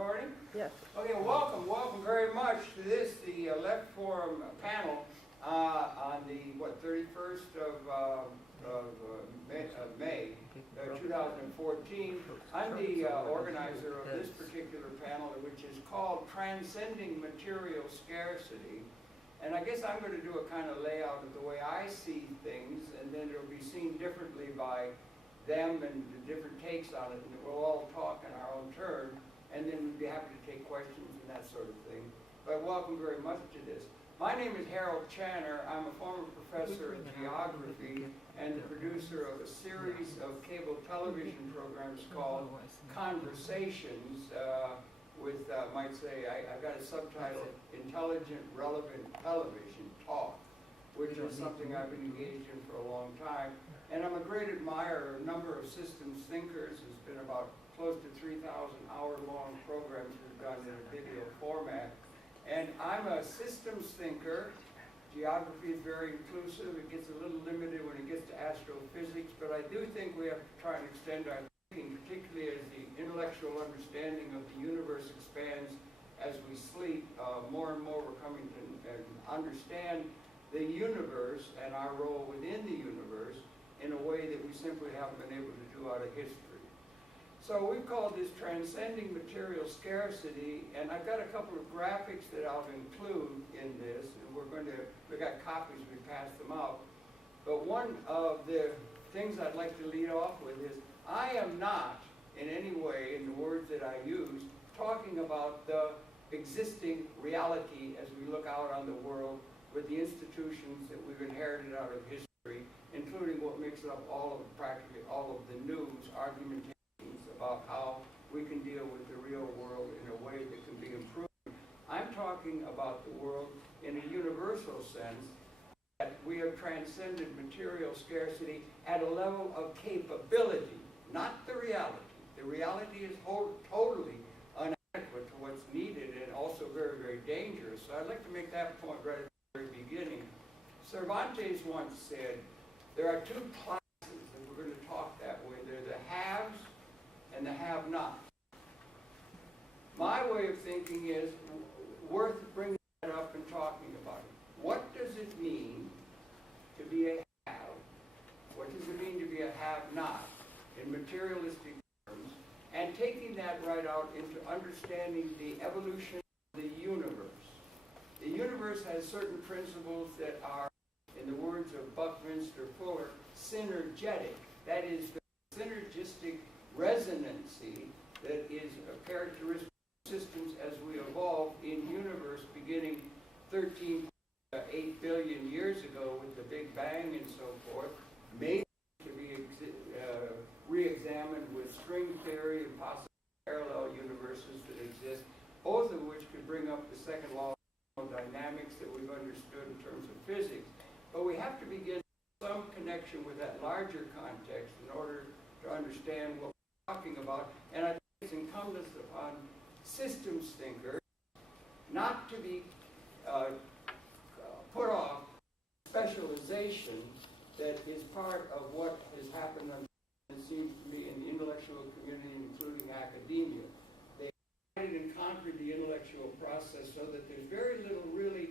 recording? Yes. Okay, welcome very much to this, the Left Forum panel on the, 31st of May 2014. I'm the organizer of this particular panel, which is called Transcending Material Scarcity. And I guess I'm going to do a kind of layout of the way I see things, and then it'll be seen differently by them and the different takes on it, and we'll all talk in our own turn, and then we'd be happy to take questions and that sort of thing. But welcome very much to this. My name is Harold Channer. I'm a former professor of geography and the producer of a series of cable television programs called Conversations, with, might say, I've got a subtitle, Intelligent Relevant Television Talk, which is something I've been engaged in for a long time. And I'm a great admirer of a number of systems thinkers. There's been about close to 3,000 hour-long programs we've done in a video format. And I'm a systems thinker. Geography is very inclusive. It gets a little limited when it gets to astrophysics, but I do think we have to try and extend our thinking, particularly as the intellectual understanding of the universe expands as we sleep. More and more we're coming to understand the universe and our role within the universe in a way that we simply haven't been able to do out of history. So we've called this Transcending Material Scarcity, and I've got a couple of graphics that I'll include in this, and we've got copies, we passed them out. But one of the things I'd like to lead off with is, I am not in any way, in the words that I use, talking about the existing reality as we look out on the world with the institutions that we've inherited out of history, including what makes up practically all of the news argumentations about how we can deal with the real world in a way that can be improved. I'm talking about the world in a universal sense, that we have transcended material scarcity at a level of capability, not the reality. The reality is totally inadequate to what's needed and also very, very dangerous. So I'd like to make that point right at the very beginning. Cervantes once said, there are two classes, and we're going to talk that way. They're the haves and the have-nots. My way of thinking is worth bringing that up and talking about it. What does it mean to be a have? What does it mean to be a have-not in materialistic terms? And taking that right out into understanding the evolution of the universe. The universe has certain principles that are, in the words of Buckminster Fuller, synergetic. That is, the synergistic resonancy that is a characteristic of systems as we evolve in universe beginning 13.8 billion years ago with the Big Bang and so forth, made to be re-examined with string theory and possibly parallel universes that exist, both of which could bring up the second law of dynamics that we've understood in terms of physics. But we have to begin some connection with that larger context in order to understand what we're talking about. And I think it's incumbent upon systems thinkers not to be put off specialization that is part of what has happened, it seems to me, in the intellectual community, including academia. They divided and conquered the intellectual process so that there's very little really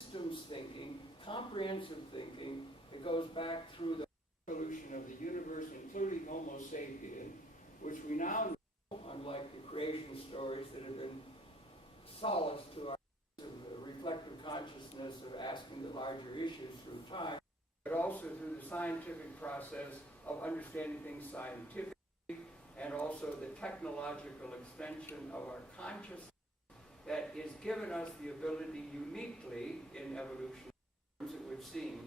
systems thinking, comprehensive thinking that goes back through the evolution of the universe, including Homo sapien, which we now know, unlike the creation stories that have been solace to our reflective consciousness of asking the larger issues through time, but also through the scientific process of understanding things scientifically, and also the technological extension of our consciousness that is given us the ability uniquely in evolution, it would seem,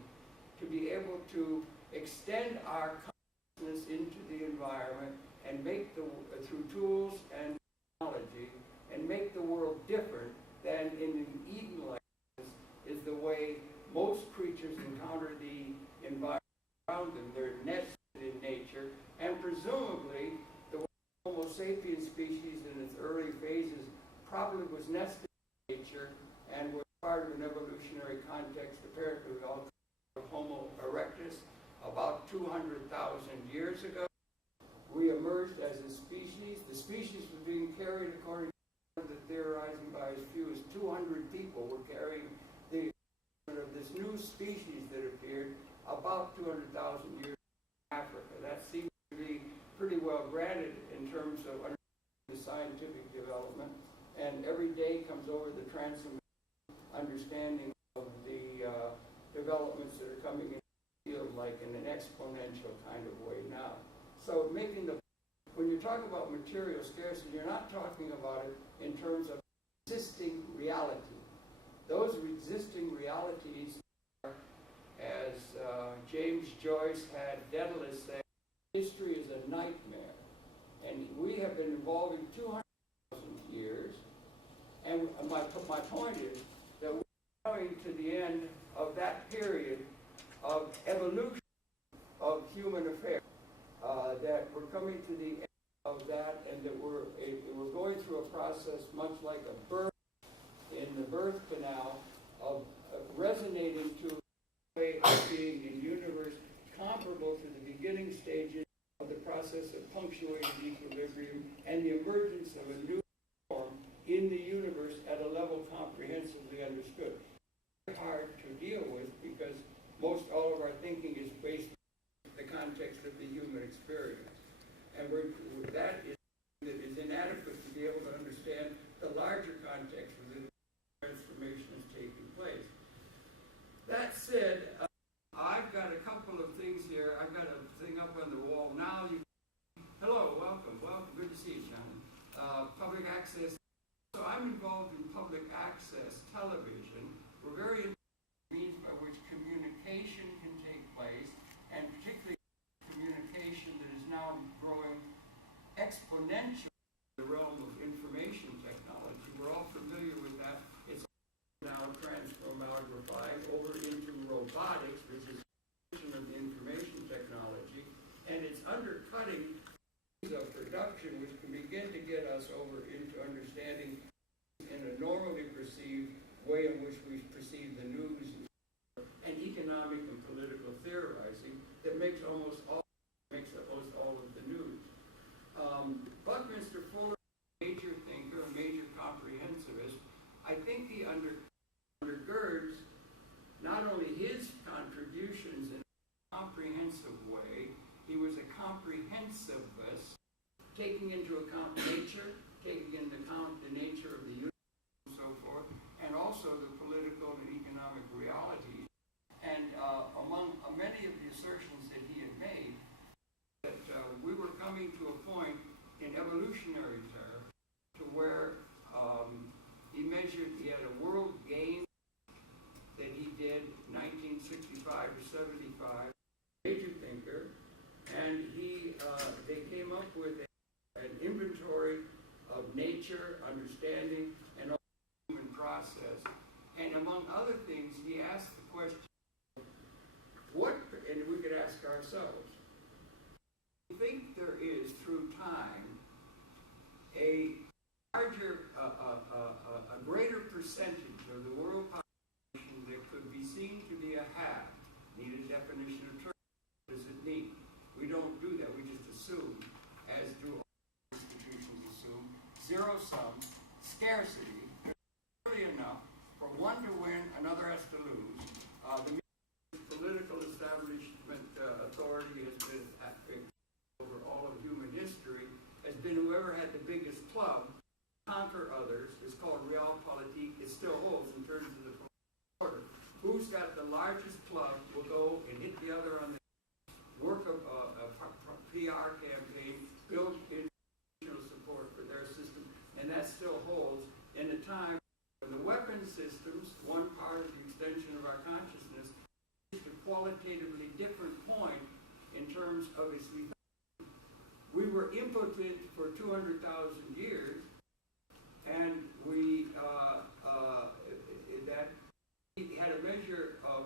to be able to extend our consciousness into the environment and make through tools and technology, and make the world different than in an Eden-like is the way most creatures encounter the environment around them. They're nested in nature, and presumably the Homo sapiens species in its early phases probably was nested in nature and was part of an evolutionary context, apparently we all call Homo erectus, about 200,000 years ago. We emerged as a species. The species was being carried according to about 200,000 years in Africa. That seems to be pretty well granted in terms of the scientific development, and every day comes over the transformation understanding of the developments that are coming in the field, like in an exponential kind of way now. So when you talk about material scarcity, you're not talking about it in terms of existing reality. Those existing realities are, as James Joyce had Daedalus say, history is a nightmare. And we have been evolving 200,000 years. And my point is that we're coming to the end of that period of evolution of human affairs. That we're coming to the end of that, and that we're going through a process much like a birth in the birth canal of resonating to a way of being in universe comparable to the beginning stages of the process of punctuated equilibrium and the emergence of a new form in the universe at a level comprehensively understood. It's hard to deal with because most all of our thinking is based in the context of the human experience. And that is inadequate to be able to understand the larger context within which transformation is taking place. That said, I've got a couple of things here. I've got a thing up on the wall now. Hello, welcome, good to see you, John. Public access. So I'm involved in public access television. We're very interested in means by which communication can take place, and particularly communication that is now growing exponentially in the realm of information technology. We're all familiar with that. It's now transformographied over into robotics, which is of the information technology, and it's undercutting of production, which can begin to get us over into understanding in a normally perceived way in which we perceive the news and economic and political theorizing that makes almost all of the news. Buckminster Fuller, a major thinker, a major comprehensivist, I think he undergirds not only his contributions in a comprehensive way, he was a comprehensivist, taking into account nature, taking into account the nature of the universe and so forth, and also the political and economic realities. And among many of the assertions that he had made, that we were coming to a point in evolutionary terms to where he had a world game that he did 1965 to 75, major thinker, and they came up with an inventory of nature, understanding, and all the human process. And among other things, he asked the question, and we could ask ourselves, do you think there is, through time, a larger, a greater percentage of the world population that could be seen to be a have? Need a definition of term. What does it mean? We don't do that. We just assume, as do all institutions assume, zero sum, scarcity. Clearly enough, for one to win, another has to lose. The political establishment authority has been over all of human history, has been whoever had the biggest club conquer others. It's called realpolitik. It still holds in terms of the order. Who's got the largest club will go and hit the other on the work of a PR campaign, build institutional support for their system, and that still holds in a time when the weapon systems, one part of the extension of our consciousness, reached a qualitatively different point in terms of its lethality. We were impotent for 200,000 years, and we had a measure of,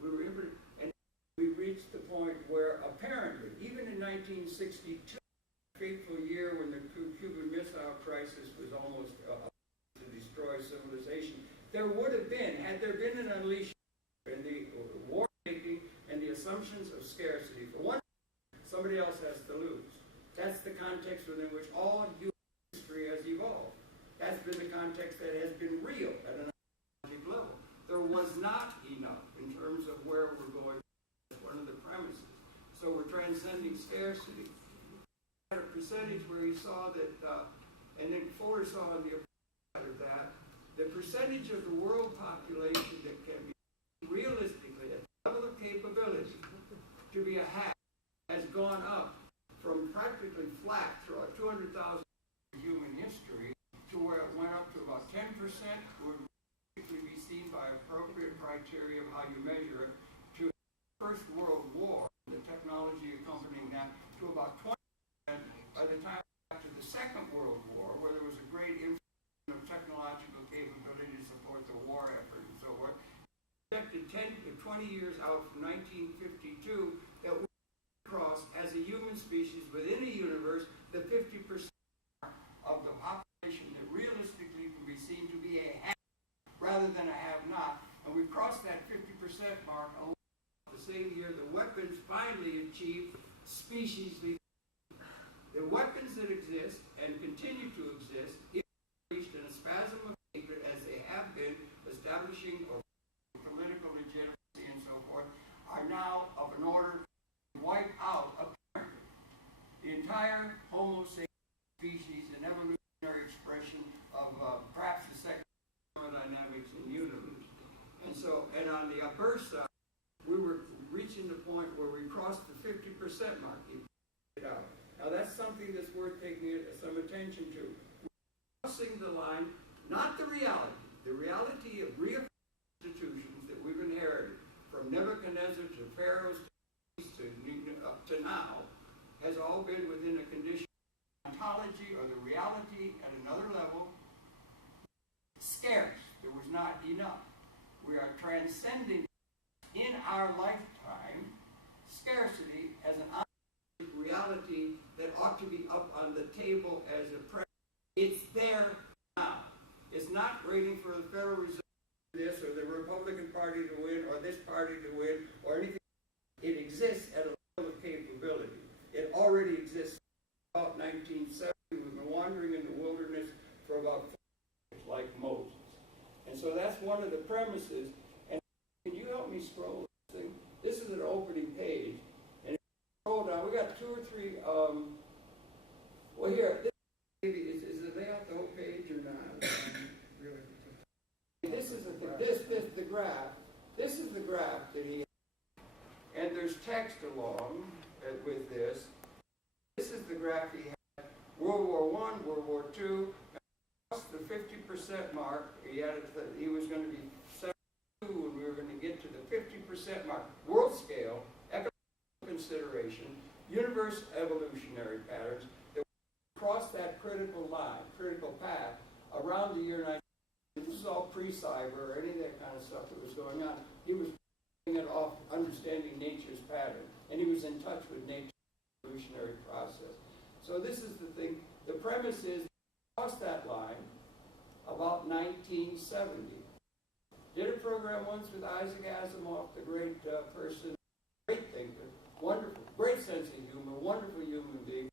we were impotent, and we reached the point where apparently, even in 1962, a fateful year when the Cuban Missile Crisis was almost to destroy civilization, there would have been, had there been an unleashing in the war making and the assumptions of scarcity. For one, somebody else has to lose. That's the context within which all human history has evolved. That's been the context that has been real at an level. There was not enough in terms of where we're going percentage where he saw that, and then Fuller saw on the other side of that, the percentage of the world population that can be realistically at the level of capability to be a hack has gone up from practically flat throughout 200,000 human history to where it went up to about 10% would be seen by appropriate criteria of how you measure it, to the First World War, the technology accompanying that, to about 20% by the time after the Second World War, where there was a great infusion of technological capability to support the war effort and so forth. Projected 10 to 20 years out from 1952 that we cross as a human species within a universe the 50% of the population that realistically can be seen to be a have rather than a have-not. And we crossed that 50% mark along the same year the weapons finally achieved species. The weapons that exist and continue to exist, if reached in a spasm of hatred as they have been, establishing or political legitimacy and so forth, are now of an order to wipe out apparently the entire Homo sapiens species and evolutionary expression of perhaps the second thermodynamics in the universe. And so, and on the burst side, we were reaching the point where we crossed the 50% mark. Now that's something that's worth taking some attention to. We're crossing the line, not the reality of real institutions that we've inherited from Nebuchadnezzar to Pharaoh's to up to now, has all been within a condition of ontology or the reality at another level. Scarce. There was not enough. We are transcending in our lifetime scarcity as an reality that ought to be up on the table as a present. It's there now. It's not waiting for the Federal Reserve to do this or the Republican Party to win or this party to win or anything. It exists at a level of capability. It already exists about 1970. We've been wandering in the wilderness for about 4 years, like Moses. And so that's one of the premises. And can you help me scroll this thing? This is an opening page. And if you scroll down, we got 2 or 3. Well, here, this maybe is it layout the whole page or not? This is the graph. This is the graph that he has. And there's text along with this. This is the graph he had. World War I, World War II. The 50% mark, he was going to be 72 when we were going to get to the 50% mark. World scale, economic consideration, universe evolutionary patterns that cross that critical line, critical path around the year 19. This is all pre-cyber or any of that kind of stuff that was going on. He was putting it off understanding nature's pattern, and he was in touch with nature's evolutionary process. So this is the thing. The premise is crossed that line about 1970. Did a program once with Isaac Asimov, the great person, great thinker, wonderful, great sense of humor, wonderful human being.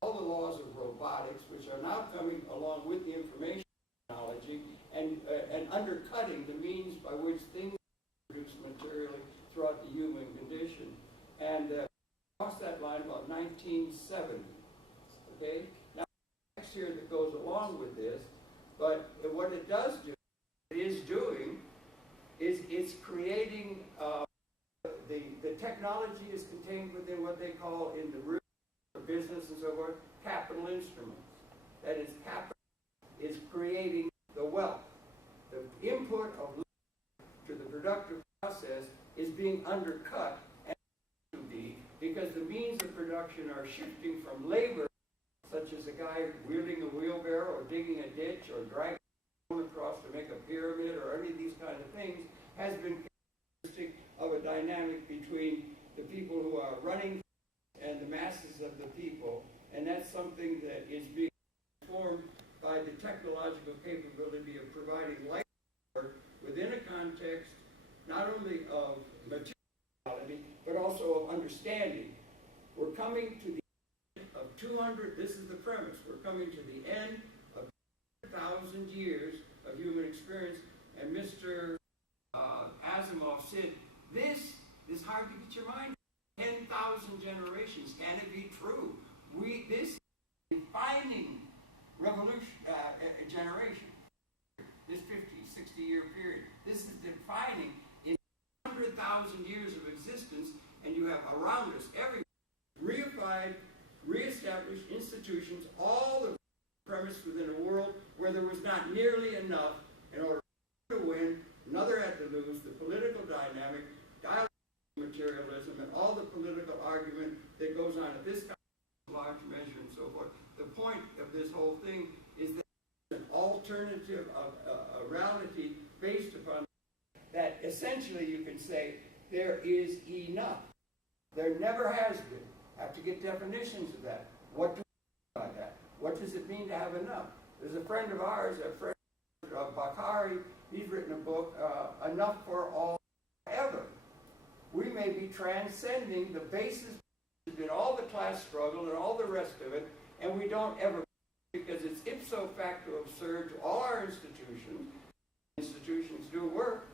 All the laws of robotics, which are now coming along with the information technology and undercutting the means by which things are produced materially throughout the human condition. And crossed that line about 1970. Okay? Now, next year that goes along with this, but what it does do, it is doing, is it's creating, the technology is contained within what they call in the root of business and so forth, capital instruments. That is, capital is creating the wealth. The input of labor to the productive process is being undercut and to be because the means of production are shifting from labor, such as a guy wielding a wheelbarrow or digging a ditch or dragging across to make a pyramid or any of these kind of things, has been characteristic of a dynamic between the people who are running and the masses of the people, and that's something that is being formed by the technological capability of providing life within a context not only of materiality but also of understanding. We're coming to the end of 200, this is the premise, we're coming to the end of 1,000 years of human experience, and Mr. Asimov said, this is hard to get your mind. 10,000 generations, can it be true? This is revolution, generation. This 50, 60-year period. This is defining in 100,000 years of existence, and you have around us every reified, reestablished institutions, all the premise within a world where there was not nearly enough in order to win. Another had to lose. The political dynamic, dialectical materialism, and all the political argument that goes on at this large measure and so forth. The point of this whole thing is that an alternative of a reality based upon that essentially you can say there is enough. There never has been. Have to get definitions of that. What do we mean by that? What does it mean to have enough? There's a friend of ours, a friend of Bakari, he's written a book, Enough for All Ever. We may be transcending the basis in all the class struggle and all the rest of it, and we don't ever, because it's ipso facto absurd to all our institutions. Institutions do work,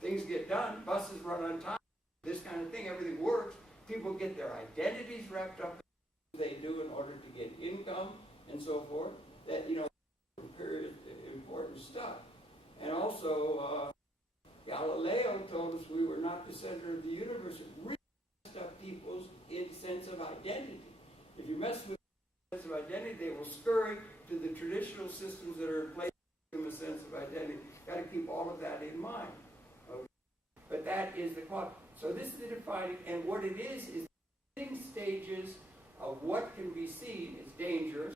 things get done, buses run on time, this kind of thing, everything works. People get their identities wrapped up in what they do in order to get income and so forth. That, very important stuff. And also, Galileo told us we were not the center of the universe. It really messed up people's sense of identity. If you mess with the sense of identity, they will scurry to the traditional systems that are in place to give them a sense of identity. Got to keep all of that in mind. Okay? But that is the quality. So this is the defining, and what it is stages of what can be seen is dangerous,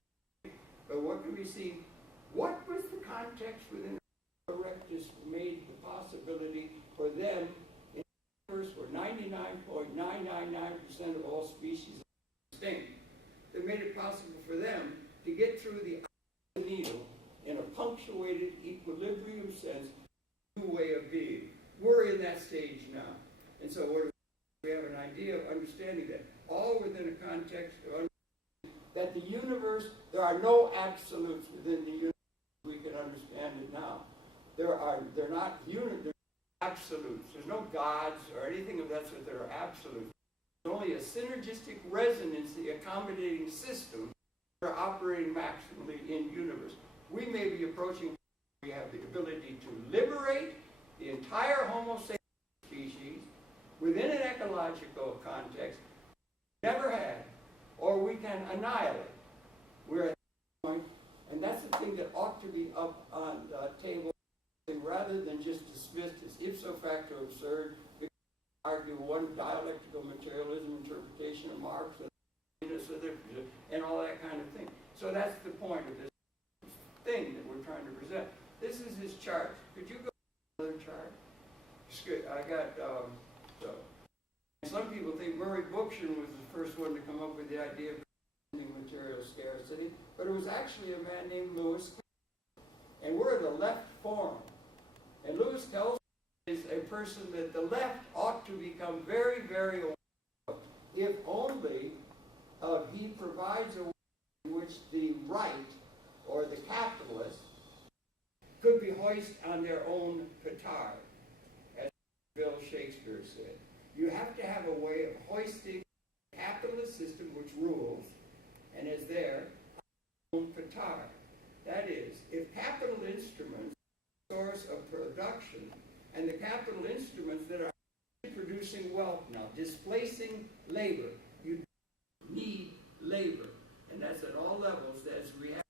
but what can be seen. What was the context within Erectus made the possibility for them in the universe where 99.999% of all species are extinct, that made it possible for them to get through the needle in a punctuated equilibrium sense, new way of being. We're in that stage now. And so we have an idea of understanding that, all within a context of that the universe, there are no absolutes within the universe. We can understand it now. They're not they're absolutes. There's no gods or anything of that sort that are absolutes. There's only a synergistic resonance, the accommodating system that are operating maximally in universe. We may be approaching, we have the ability to liberate the entire Homo sapiens species within an ecological context, never had, or we can annihilate. We're at that point, and that's the thing that ought to be up on the table rather than just dismissed as ipso facto absurd. We argue one dialectical materialism interpretation of Marx and all that kind of thing. So that's the point of this thing that we're trying to present. This is his chart. Could you go to another chart? I got some people think Murray Bookchin was the first one to come up with the idea of material scarcity, but it was actually a man named Lewis Kelso. And we're at a left forum. And Lewis Kelso is a person that the left ought to become very, very aware of, if only he provides a way in which the right, or the capitalists, could be hoisted on their own petard, as Bill Shakespeare said. You have to have a way of hoisting the capitalist system which rules, and is there, on their own petard. That is, if capital instruments are the source of production, and the capital instruments that are producing wealth now, displacing labor, you need labor, and that's at all levels, as we have,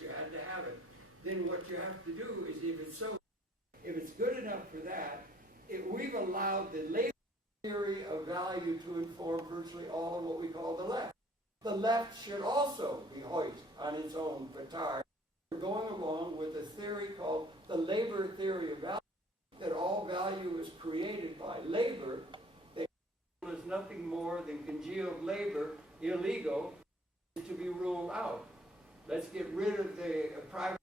you had to have it. Then what you have to do is, if it's good enough for that, we've allowed the labor theory of value to inform virtually all of what we call the left. The left should also be hoisted on its own petard. We're going along with a theory called the labor theory of value, that all value is created by labor, that is nothing more than congealed labor, illegal, to be ruled out. Let's get rid of the private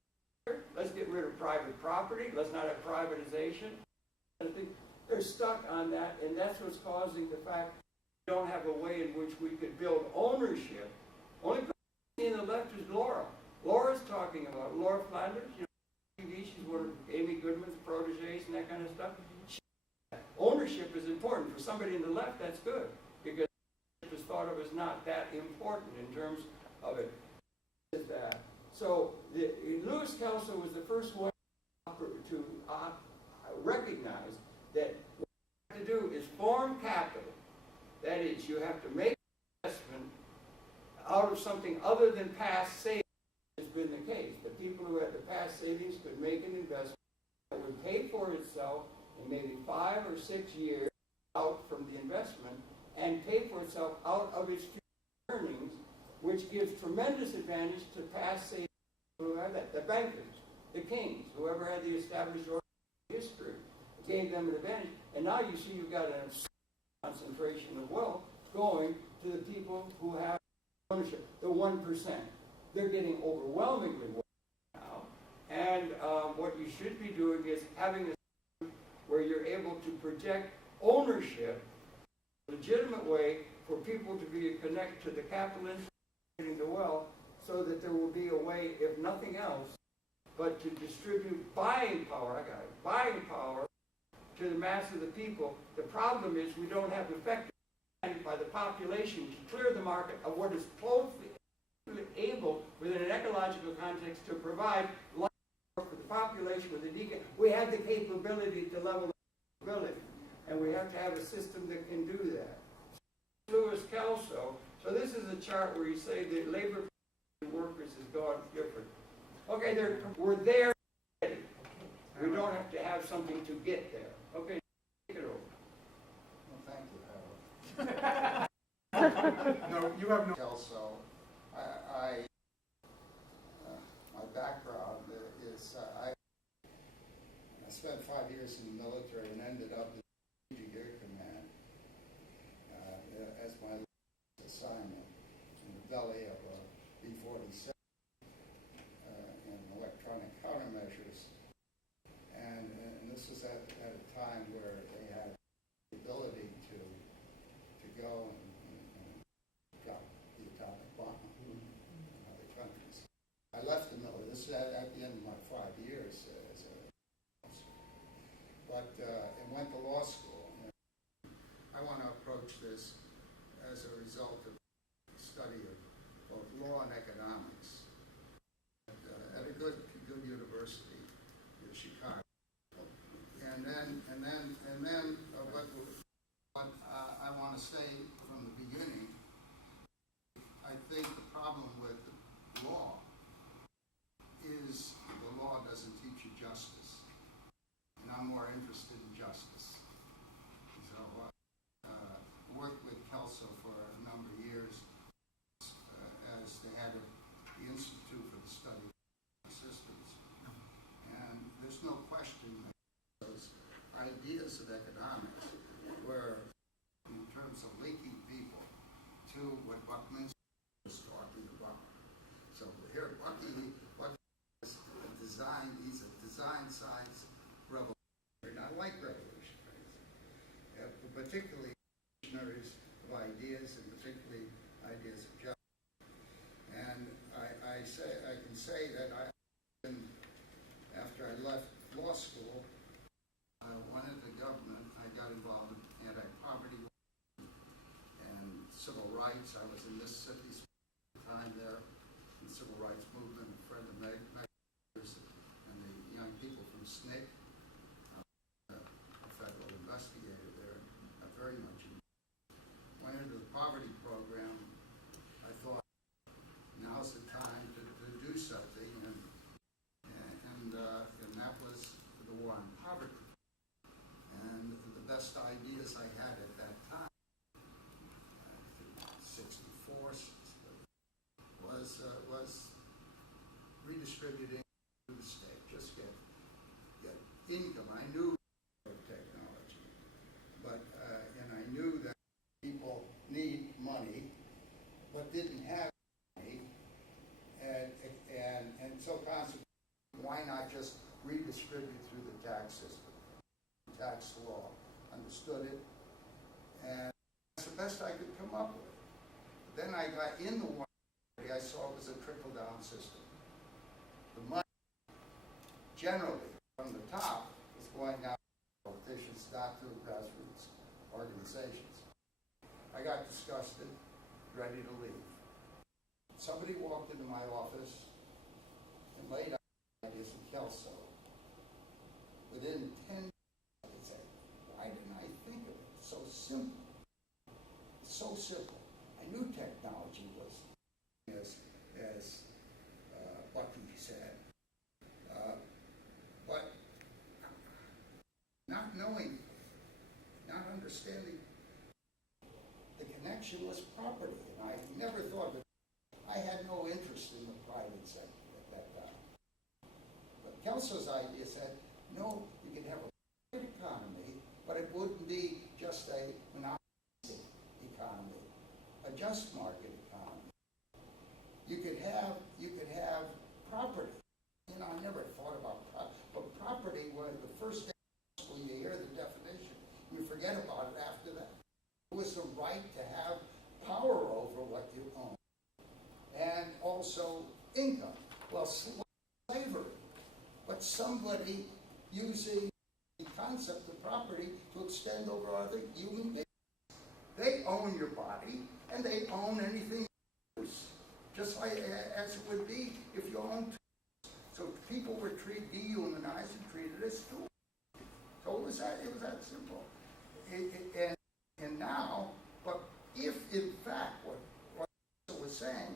sector. Let's get rid of private property. Let's not have privatization. I think they're stuck on that, and that's what's causing the fact we don't have a way in which we could build ownership. Only person in the left is Laura. Laura's talking about Laura Flanders, TV, she's one of Amy Goodman's proteges and that kind of stuff. Ownership is important. For somebody in the left, that's good, because ownership is thought of as not that important in terms of it. So Louis Kelso was the first one to recognize that what you have to do is form capital. That is, you have to make investment out of something other than past savings. Has been the case. The people who had the past savings could make an investment that would pay for itself in maybe 5 or 6 years out from the investment and pay for itself out of its future earnings, which gives tremendous advantage to past savings who have that. The bankers, the kings, whoever had the established history, gave them an advantage. And now you see you've got a concentration of wealth going to the people who have ownership, the 1%. They're getting overwhelmingly wealthy now. And what you should be doing is having a system where you're able to project ownership in a legitimate way for people to be connected to the capital interest getting the wealth, so that there will be a way, if nothing else, but to distribute buying power, buying power to the mass of the people. The problem is we don't have effective by the population to clear the market of what is closely able within an ecological context to provide life for the population with the decay. We have the capability to level the capability, and we have to have a system that can do that. Louis Kelso, so this is a chart where you say that labor workers has gone different. Okay, we're there already. We don't have to have something to get there. Okay, take it over. Well, thank you, Harold. No, you have no. Kelso, my background is I spent 5 years in the military and ended up in Strategic Air Command as my assignment in the belly of a B-47 in electronic countermeasures. And this was at a time where they had the ability to go and drop the atomic bomb in other countries. I left the military. This is at the end of my 5 years as a and went to law school. I want to approach this as a result of the study of both law and economics at a good university in Chicago. And then what I want to say from the beginning, I think the problem with law is the law doesn't teach you justice. And I'm more interested in justice. So I worked with Kelso for a number of years as the head of the Institute for the Study of Systems. And there's no question that those ideas of economics were in terms of linking people to what Buckminster was talking about. So here, Bucky is a design, he's a design science revolutionary, and I like revolutionaries, particularly revolutionaries of ideas and particularly ideas of justice. And I can say that after I left law school, I went into government. I got involved in anti-poverty and civil rights. I was in Mississippi, spent time there in the civil rights movement, a friend of Meg and the young people from SNCC, a federal investigator there, very much. Went into the poverty program. I thought now's the time to do something, and that was the war on poverty. And the best ideas I had at that time, 64, was redistributing through the state, just get income. I knew technology, but and I knew that people need money, but didn't have money, and so consequently, why not just redistribute through the tax system? Tax law, understood it, and that's the best I could come up with. Then I got in the war. I saw it was a trickle-down system. The money, generally, from the top, was going down to politicians, not to grassroots organizations. I got disgusted, ready to leave. Somebody walked into my office and laid out Kelso, within 10 minutes, I could say, why didn't I think of it? It's so simple. It's so simple. I knew technology was as Bucky said, but not knowing, not understanding the connection was property, and I never thought of it. I had no interest in the private sector at that time. But Kelso's idea said, no, you can have a private economy, but it wouldn't be just a monopolistic economy, a just market economy. You could have property. You know, I never thought about property, but property was the first day when you hear the definition, you forget about it after that. It was the right to have power over what you own. And also income. Well, slavery. But somebody using the concept of property to extend over other human beings. They own your body, and they own anything else, just like as it would be if you owned tools. So people were dehumanized and treated as tools. So it was that simple. And now, but if in fact what I was saying,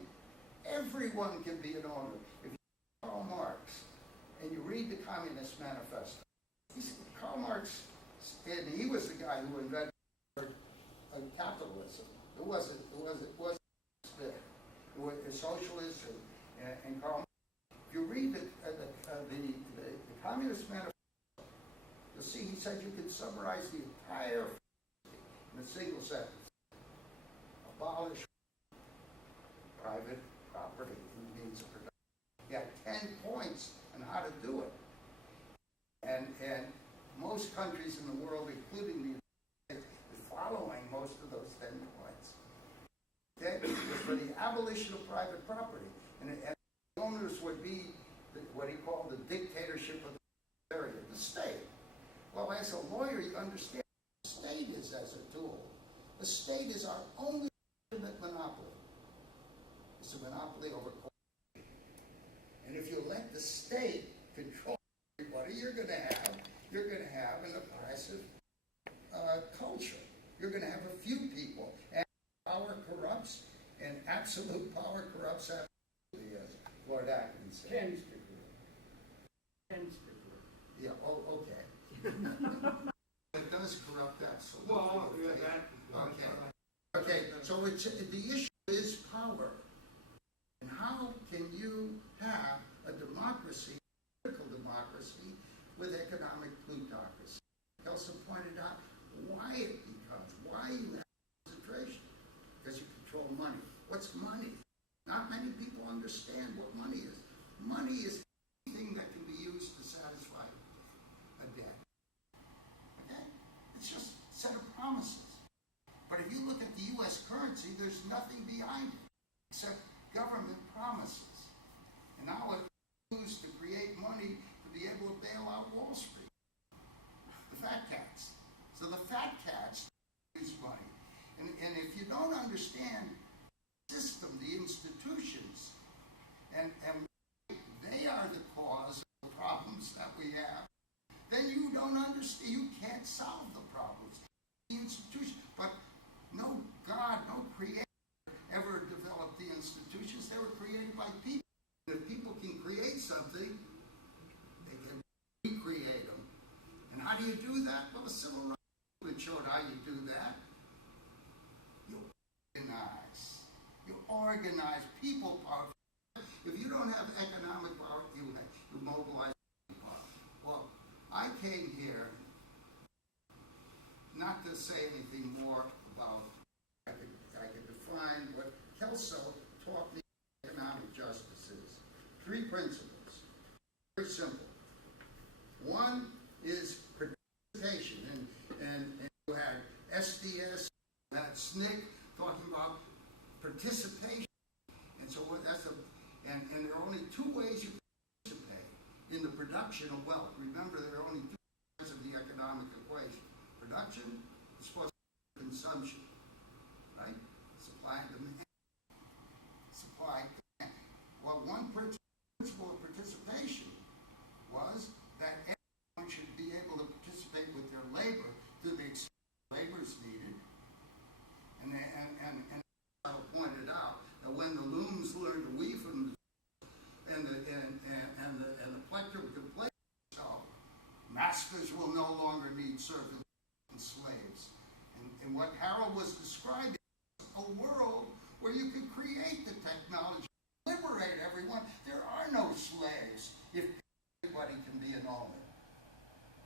everyone can be an owner. If you read Karl Marx and you read the Communist Manifesto, Karl Marx, and he was the guy who invented capitalism. It wasn't socialist and Karl Marx. If you read the Communist Manifesto, you'll see he said you could summarize the entire in a single sentence. Abolish private property in means of production. He had 10 points on how to do it. And most countries in the world, including the United States, is following most of those 10 points. Okay? It was for the abolition of private property. And the owners would be what he called the dictatorship of the area, the state. Well, as a lawyer, you understand the state is as a tool. The state is our only legitimate monopoly. It's a monopoly over corporation. And if you let the state control everybody, you're going to have an oppressive culture. You're going to have a few people, and power corrupts, and absolute power corrupts absolutely, as Lord Acton said. Tends to group. Yeah. Oh, okay. It does corrupt absolutely. Well, Okay. So the issue is power. And how can you have a democracy, political democracy, with economic plutocracy? Kelso pointed out why you have concentration. Because you control money. What's money? Not many people understand what money is. Money is anything that can be used to satisfy a debt. Okay? It's just a set of promises. But if you look at the U.S. currency, there's nothing behind it except government promises. And now it's used to create money to be able to bail out Wall Street. The fat cats. So the fat cats use money. And if you don't understand the system, the institutions, and they are the cause of the problems that we have, then you don't understand, you can't solve the problems. The institution, but no God, no creator ever developed the institutions. They were created by people. And if people can create something, they can recreate them. And how do you do that? Well, the Civil Rights Movement showed how you do that. You organize people power. If you don't have economic power, you mobilize power. Well, I came here not to say anything more about, I could define what Kelso taught me economic justice is. 3 principles. Very simple. One is participation, and you had SDS, you had SNCC talking about participation. And so and there are only 2 ways you participate in the production of wealth. Remember, there are only 2 sides of the economic equation. Production is supposed to be consumption, right? Supply and demand. Supply and demand. Well, one principle of participation served as slaves. And what Harold was describing is a world where you could create the technology, liberate everyone. There are no slaves if everybody can be an owner.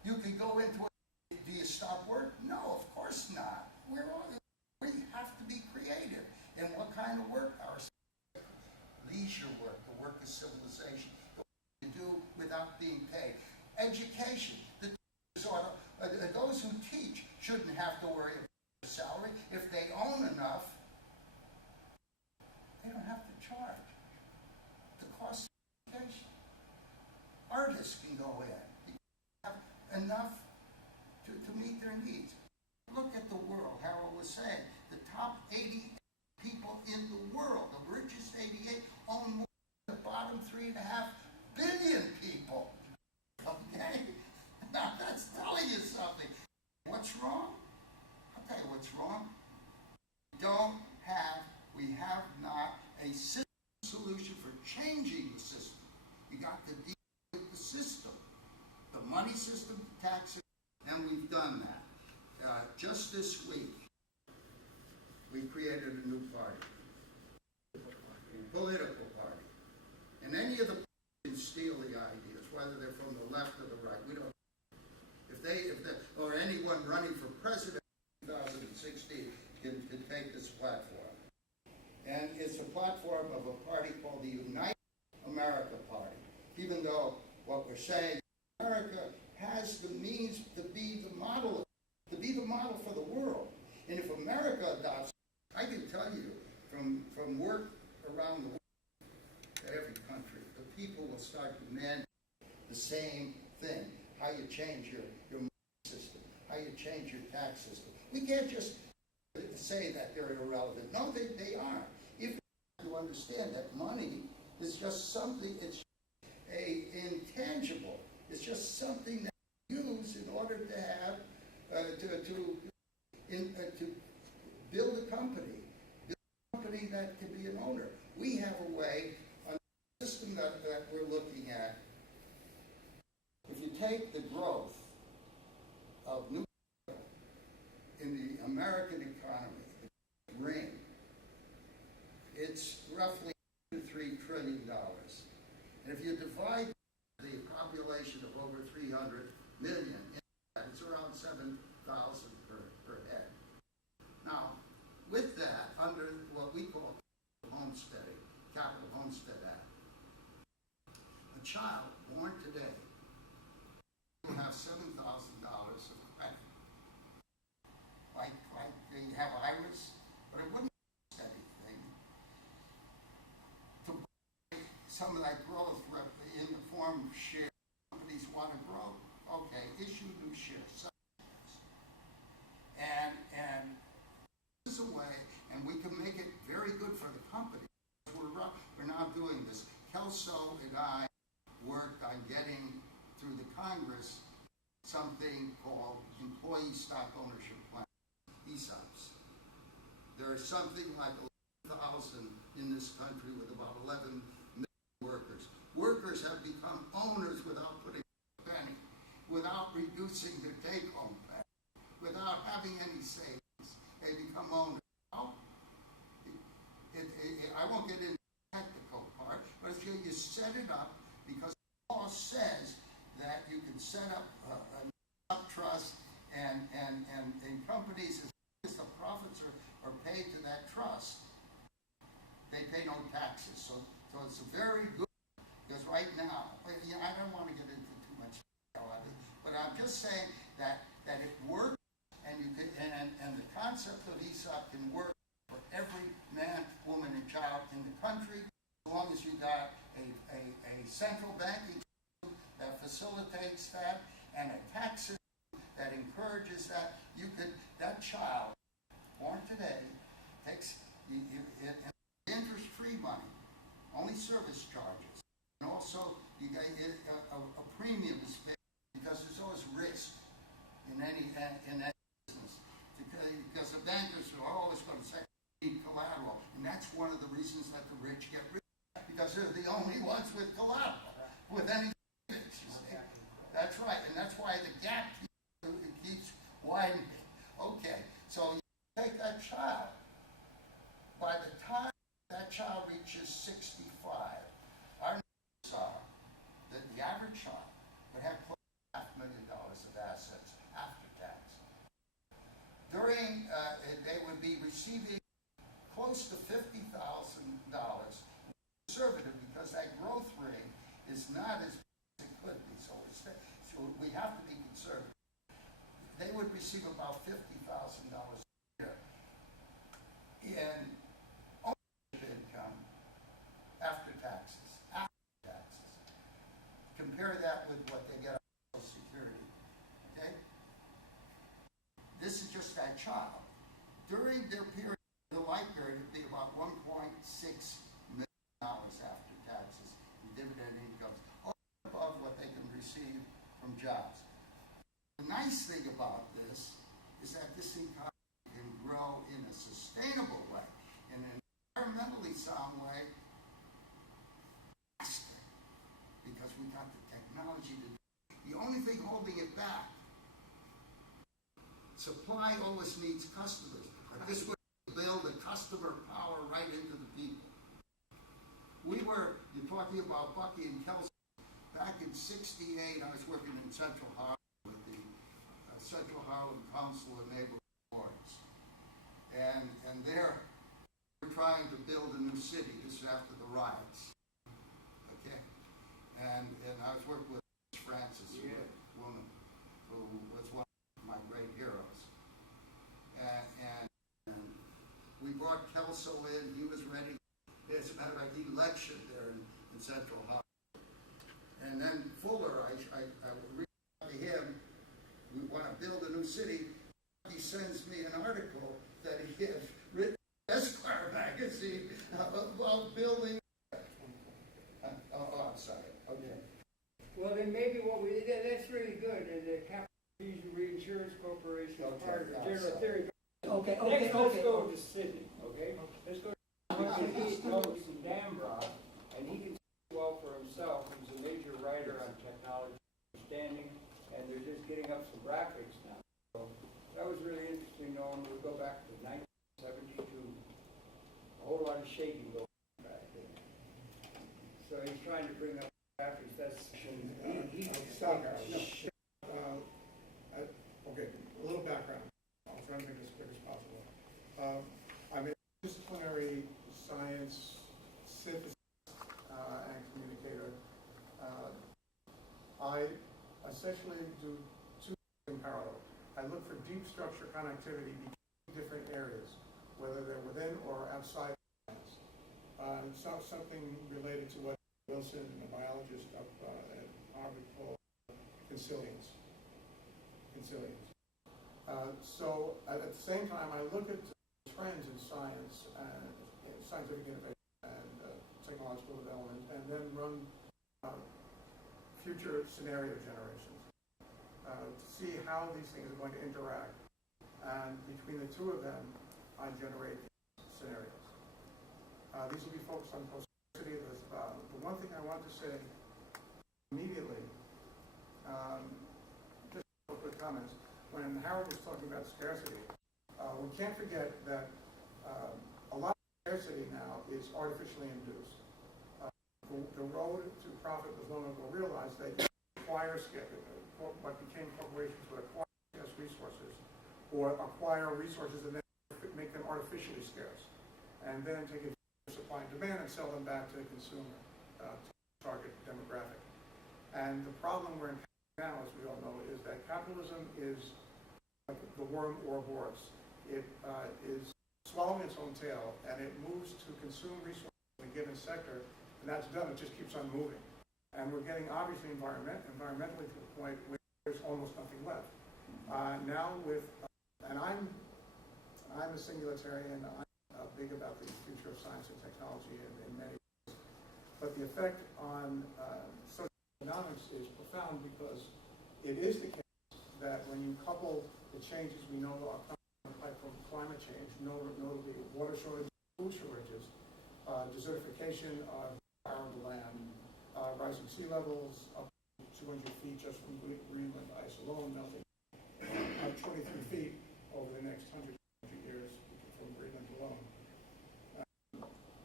You could go into it. Do you stop work? No, of course not. We have to be creative. And what kind of work? Our leisure work, the work of civilization, the work you do without being paid. Education. The teachers those who teach shouldn't have to worry about their salary. If they own enough, they don't have to charge the cost of education. Artists can go in. You have enough to meet their needs. Look at the world. Harold was saying the top 80 people in the world, the richest 88, own more than the bottom 3.5 billion people. Okay? Now that's telling you something. What's wrong? I'll tell you what's wrong. We have not a system solution for changing the system. You got to deal with the system. The money system, the tax system, and we've done that. Just this week, we created a new party, political party. And any of the parties can steal the ideas, whether they're from the left or the right. We don't. Or anyone running for president in 2016 can take this platform. And it's a platform of a party called the United America Party. Even though what we're saying, America has the means to be the model for the world. And if America adopts, I can tell you from work around the world, at every country, the people will start demanding the same thing. How you change your money system, how you change your tax system. We can't just say that they're irrelevant. No, they are. If you understand that money is just something, it's a intangible. It's just something that you use in order to have to build a company that can be an owner. We have a way, a system that we're looking at. If you take the growth of new in the American economy, the ring, it's roughly $3 trillion. And if you divide the population of over 300 million, it's around 7,000 per head. Now, with that, under what we call Capital Homestead Act, a child born today will have $7,000 of credit. Like they have IRAs, but it wouldn't cost anything to buy some of that growth in the form of shares. Companies want to grow, okay, issue new shares. And this is a way, and we can make it very good for the company. We're now doing this. Kelso and I worked on getting through the Congress something called Employee Stock Ownership Plan, ESOPs. There are something like 11,000 in this country with about 11 million workers. Workers have become owners without putting a penny, without reducing their take-home pay, without having any savings. They become owners. I won't get into the technical part, but if you set it up, because the law says that you can set up a trust and companies, as long as the profits are paid to that trust, they pay no taxes. So it's a very good, because right now, I don't want to get into too much detail of it, but I'm just saying that it works, and you can, and the concept of ESOP can work for every man, woman, and child in the country, as long as you got a central banking system that facilitates that, and a tax system that encourages that. That child born today takes interest-free money, only service charges, and also you get a premium is paid, because there's always risk in any business, because the bankers are always going to say need collateral, and that's one of the reasons that the rich get rich, because they're the only ones with collateral, with any fix. That's right, and that's why the gap keeps child would have close to $500,000 of assets after tax. They would be receiving close to $50,000, conservative, because that growth rate is not as big as it could be, so we have to be conservative. They would receive about $50,000 a year in ownership income after taxes. Compare that with what they get on Social Security. Okay? This is just that child. During their period, the life period, it'd be about $1.6 million after taxes and dividend incomes, all above what they can receive from jobs. The nice thing about this is that this economy can grow in a sustainable way, in an environmentally sound way, faster, because we got the technology to do it. The only thing holding it back, supply always needs customers, but this would build a customer power right into the people. You're talking about Bucky and Kelsey. Back in '68, I was working in Central Harlem with the Central Harlem Council of Neighborhood Boards. And there, we're trying to build a new city. This is after the riots. Okay? And I was working with Francis, a woman who was one of my great heroes. And we brought Kelso in. He was ready. As a matter of fact, he lectured there in Central Harlem. And then Fuller, I reached out to him. We want to build a new city. He sends me an article that he has written in Esquire magazine about building. I'm sorry. Okay. Well, then maybe that's really good, and the Capital Reinsurance Corporation is part of the general theory. Okay. Next, let's go to Sydney, okay? Let's go to Sydney knows Dambrock, and he can speak well for himself. He's a major writer on technology understanding, and they're just getting up some graphics now. So that was really interesting knowing we'll go back to 1972. A whole lot of shaking going on back then. So he's trying to bring up graphics. That's Stop. Okay, a little background. I'll try to make this as quick as possible. I'm a disciplinary science synthesis and communicator. I essentially do two things in parallel. I look for deep structure connectivity between different areas, whether they're within or outside science. It's something related to what Wilson, a biologist up at Harvard, called consilience. So at the same time, I look at trends in science and scientific innovation and technological development, and then run future scenario generations to see how these things are going to interact. And between the two of them, I generate scenarios. These will be focused on posterity. The one thing I want to say immediately, just a couple quick comments. When Harold was talking about scarcity, we can't forget that a lot of scarcity now is artificially induced. The road to profit was long ago realized that you acquire what became corporations would acquire scarce resources, or acquire resources and then make them artificially scarce, and then take advantage of supply and demand and sell them back to the consumer, target demographic. And the problem we're in now, as we all know, is that capitalism is like the worm Ouroboros. It is swallowing its own tail, and it moves to consume resources in a given sector, and that's done. It just keeps on moving. And we're getting obviously environmentally to the point where there's almost nothing left. Now and I'm a singularitarian. I'm big about the future of science and technology in many ways. But the effect on social economics is profound, because it is the case that when you couple the changes we know are coming from climate change, notably water shortages, food shortages, desertification of arable land, rising sea levels up to 200 feet just from Greenland ice alone, melting 23 feet over the next 100 years from Greenland alone.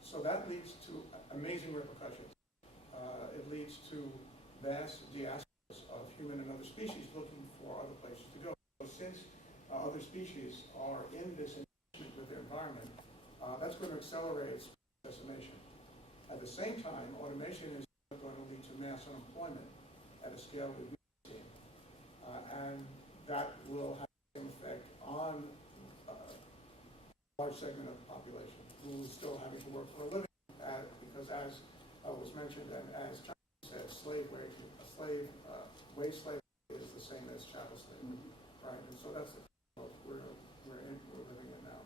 So that leads to amazing repercussions. It leads to vast diasporas of human and other species looking for other places to go. So since other species are in this engagement with their environment, that's going to accelerate its decimation. At the same time, automation is going to lead to mass unemployment at a scale we've never seen. And that will have an effect on a large segment of the population who is still having to work for a living. Because as was mentioned, and as China said, wage slavery is the same as chattel slavery, right? And so that's the world we're living in now.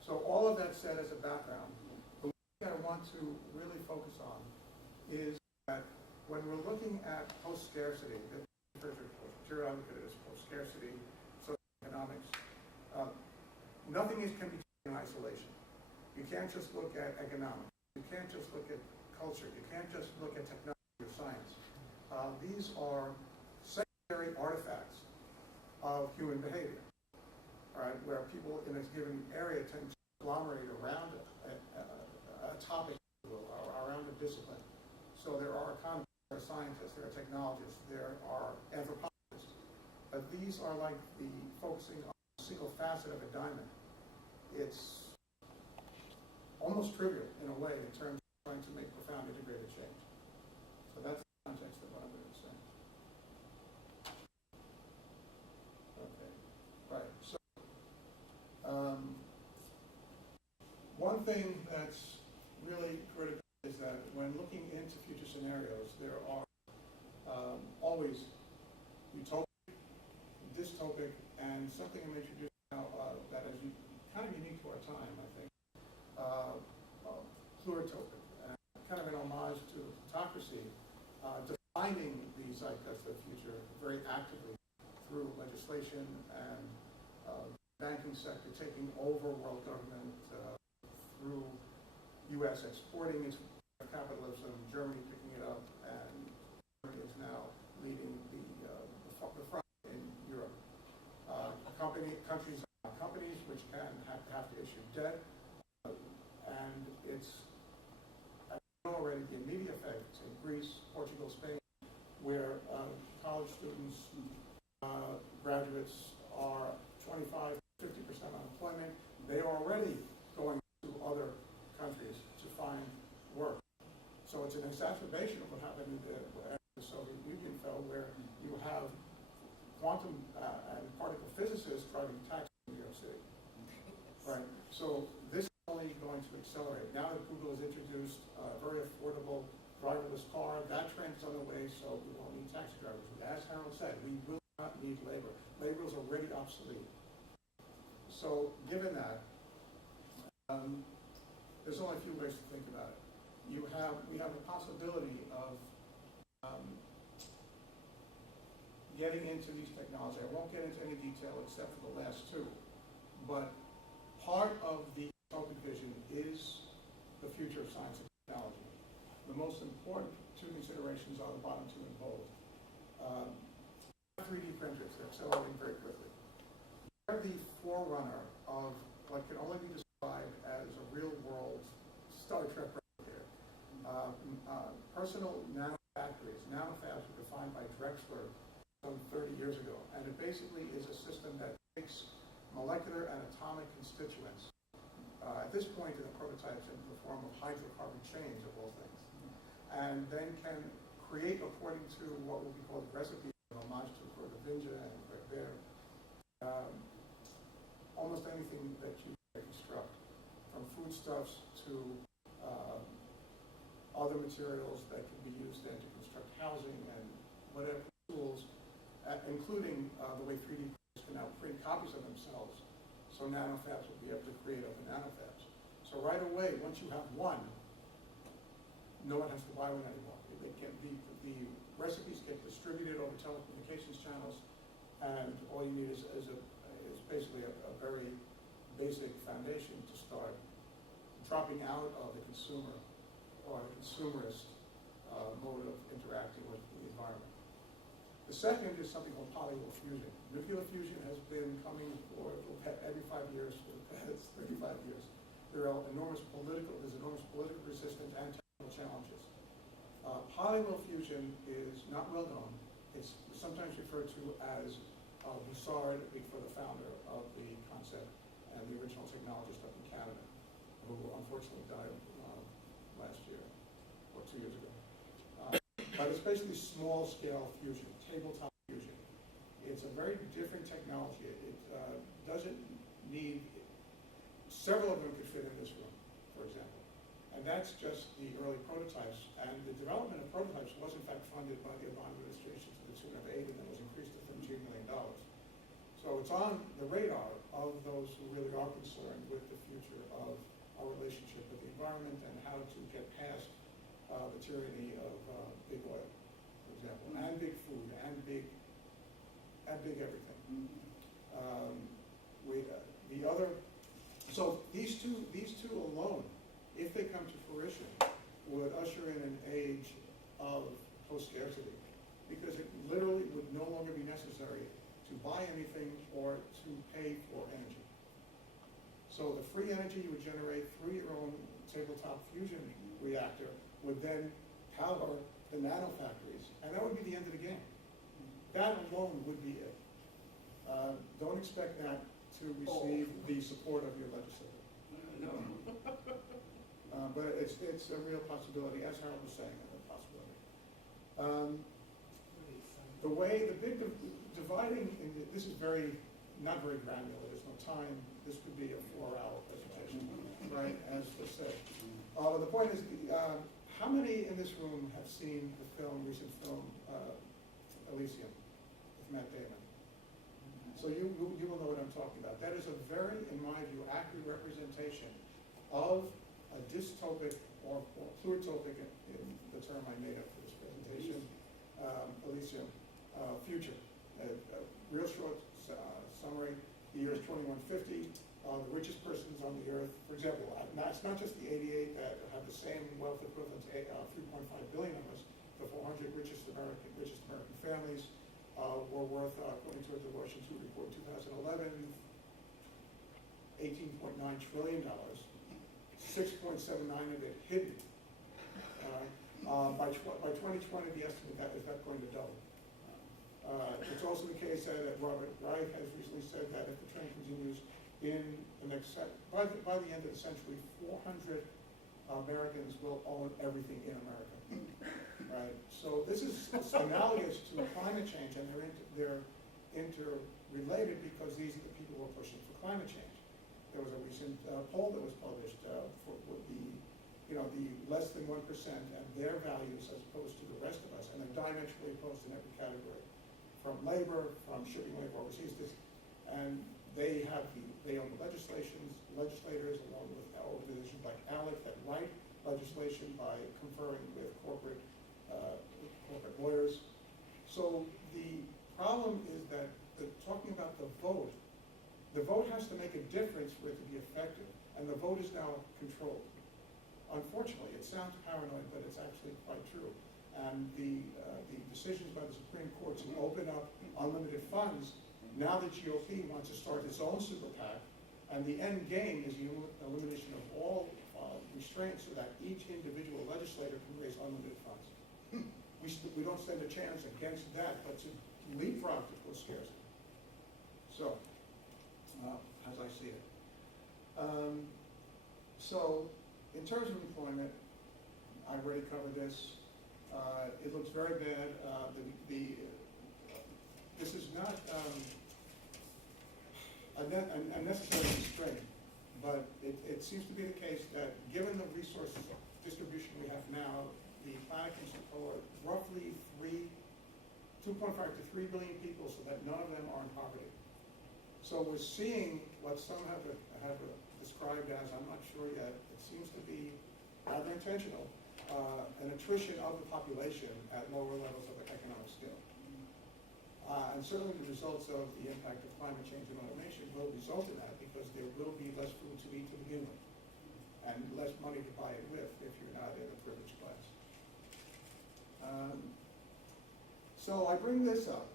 So all of that said as a background, the one thing I want to really focus on is that when we're looking at post-scarcity, periodically it is post-scarcity, socioeconomics, nothing can be taken in isolation. You can't just look at economics. You can't just look at culture. You can't just look at technology or science. These are secondary artifacts of human behavior, all right, where people in a given area tend to agglomerate around a topic or around a discipline. So there are economists, there are scientists, there are technologists, there are anthropologists. But these are like the focusing on a single facet of a diamond. It's almost trivial in a way in terms of trying to make profound integrated change. So that's the context of what I'm going to say. Okay, right. So one thing that's really critical is that when looking into future scenarios, there are always utopic, dystopic, and something I'm introducing now that is kind of unique to our time, I think. Pluritopic, kind of an homage to plutocracy, defining the zeitgeist of the future very actively through legislation and banking sector taking over world government, through U.S. exporting its capitalism, Germany picking it up, and Germany is now leading the front in Europe. Companies which can have to issue debt. And it's already the immediate effects in Greece, Portugal, Spain, where college students, graduates are 25, 50% unemployment. They are already going to other countries to find work. So it's an exacerbation of what happened in the Soviet Union fell, where you have quantum and particle physicists driving taxis in New York City. Right. So this only going to accelerate. Now that Google has introduced a very affordable driverless car, that trend is on the way, so we won't need taxi drivers. As Harold said, we will not need labor. Labor is already obsolete. So given that, there's only a few ways to think about it. We have the possibility of getting into these technologies. I won't get into any detail except for the last two, but part of the utopic vision is the future of science and technology. The most important two considerations are the bottom two in bold. 3D printers, they're accelerating very quickly. They're the forerunner of what can only be described as a real-world Star Trek right here. Personal nanofactories, nanofabs were defined by Drexler some 30 years ago, and it basically is a system that takes molecular and atomic constituents, at this point in the prototypes in the form of hydrocarbon chains of all things, and then can create according to what will be called recipes, an homage to Vinja and Bear, almost anything that you can construct, from foodstuffs to other materials that can be used then to construct housing and whatever tools, including the way 3D printers can now print copies of themselves. So nanofabs will be able to create other nanofabs. So right away, once you have one, no one has to buy one anymore. The recipes get distributed over telecommunications channels, and all you need is basically a very basic foundation to start dropping out of the consumer or the consumerist mode of interacting with the environment. The second is something called polyol fusion. Nuclear fusion has been coming for every 5 years, it's 35 years. There's enormous political resistance and technical challenges. Polymer fusion is not well known. It's sometimes referred to as Bussard, for the founder of the concept and the original technologist up in Canada, who unfortunately died last year or 2 years ago. But it's basically small-scale fusion, tabletop fusion. It's a very different technology. It doesn't need, several of them could fit in this room, for example. And that's just the early prototypes. And the development of prototypes was in fact funded by the Obama administration to the tune of 8, and then was increased to $13 million. So it's on the radar of those who really are concerned with the future of our relationship with the environment and how to get past the tyranny of big oil, for example, and big food, and big everything. So these two alone, if they come to fruition, would usher in an age of post-scarcity, because it literally would no longer be necessary to buy anything or to pay for energy. So the free energy you would generate through your own tabletop fusion reactor would then power the nanofactories, and that would be the end of the game. That alone would be it. Don't expect that to receive the support of your legislature. No. But it's a real possibility, as Harold was saying, a possibility. The way, the big dividing, this is not very granular, there's no time, this could be a 4-hour presentation, right, as was said. The point is, how many in this room have seen the recent film, Elysium, with Matt Damon? So you will know what I'm talking about. That is a very, in my view, accurate representation of a dystopic or plutopic, in the term I made up for this presentation, Elysium, future. Real short summary, the year is 2150. The richest persons on the earth, for example, it's not just the 88 that have the same wealth equivalent to 3.5 billion of us. The 400 richest American families were worth, according to the Washington report in 2011, $18.9 trillion, 6.79 of it hidden. By 2020, the estimate is that going to double. It's also the case that Robert Reich has recently said that if the trend continues in the next, by the end of the century, 400 Americans will own everything in America. Right? So this is analogous to climate change, and they're interrelated because these are the people who are pushing for climate change. There was a recent poll that was published for the less than 1% and their values as opposed to the rest of us, and they're diametrically opposed in every category, from labor, from shipping labor overseas, and they own the legislators, along with organizations like ALEC that write legislation by conferring with corporate lawyers. So the problem is that talking about the vote has to make a difference for it to be effective, and the vote is now controlled. Unfortunately, it sounds paranoid, but it's actually quite true. And the decisions by the Supreme Court to open up unlimited funds, now the GOP wants to start its own super PAC, and the end game is the elimination of all restraints so that each individual legislator can raise unlimited funds. We don't stand a chance against that, but to leapfrog to post-scarcity. So, as I see it. So, in terms of employment, I've already covered this. It looks very bad. This is not a necessary constraint, but it seems to be the case that given the resource distribution we have now, the planet can support roughly 2.5 to 3 billion people, so that none of them are in poverty. So we're seeing what some have described as, I'm not sure yet, it seems to be rather intentional, an attrition of the population at lower levels of economic skill. And certainly the results of the impact of climate change and automation will result in that, because there will be less food to eat to begin with, and less money to buy it with if you're not in a privileged class. So I bring this up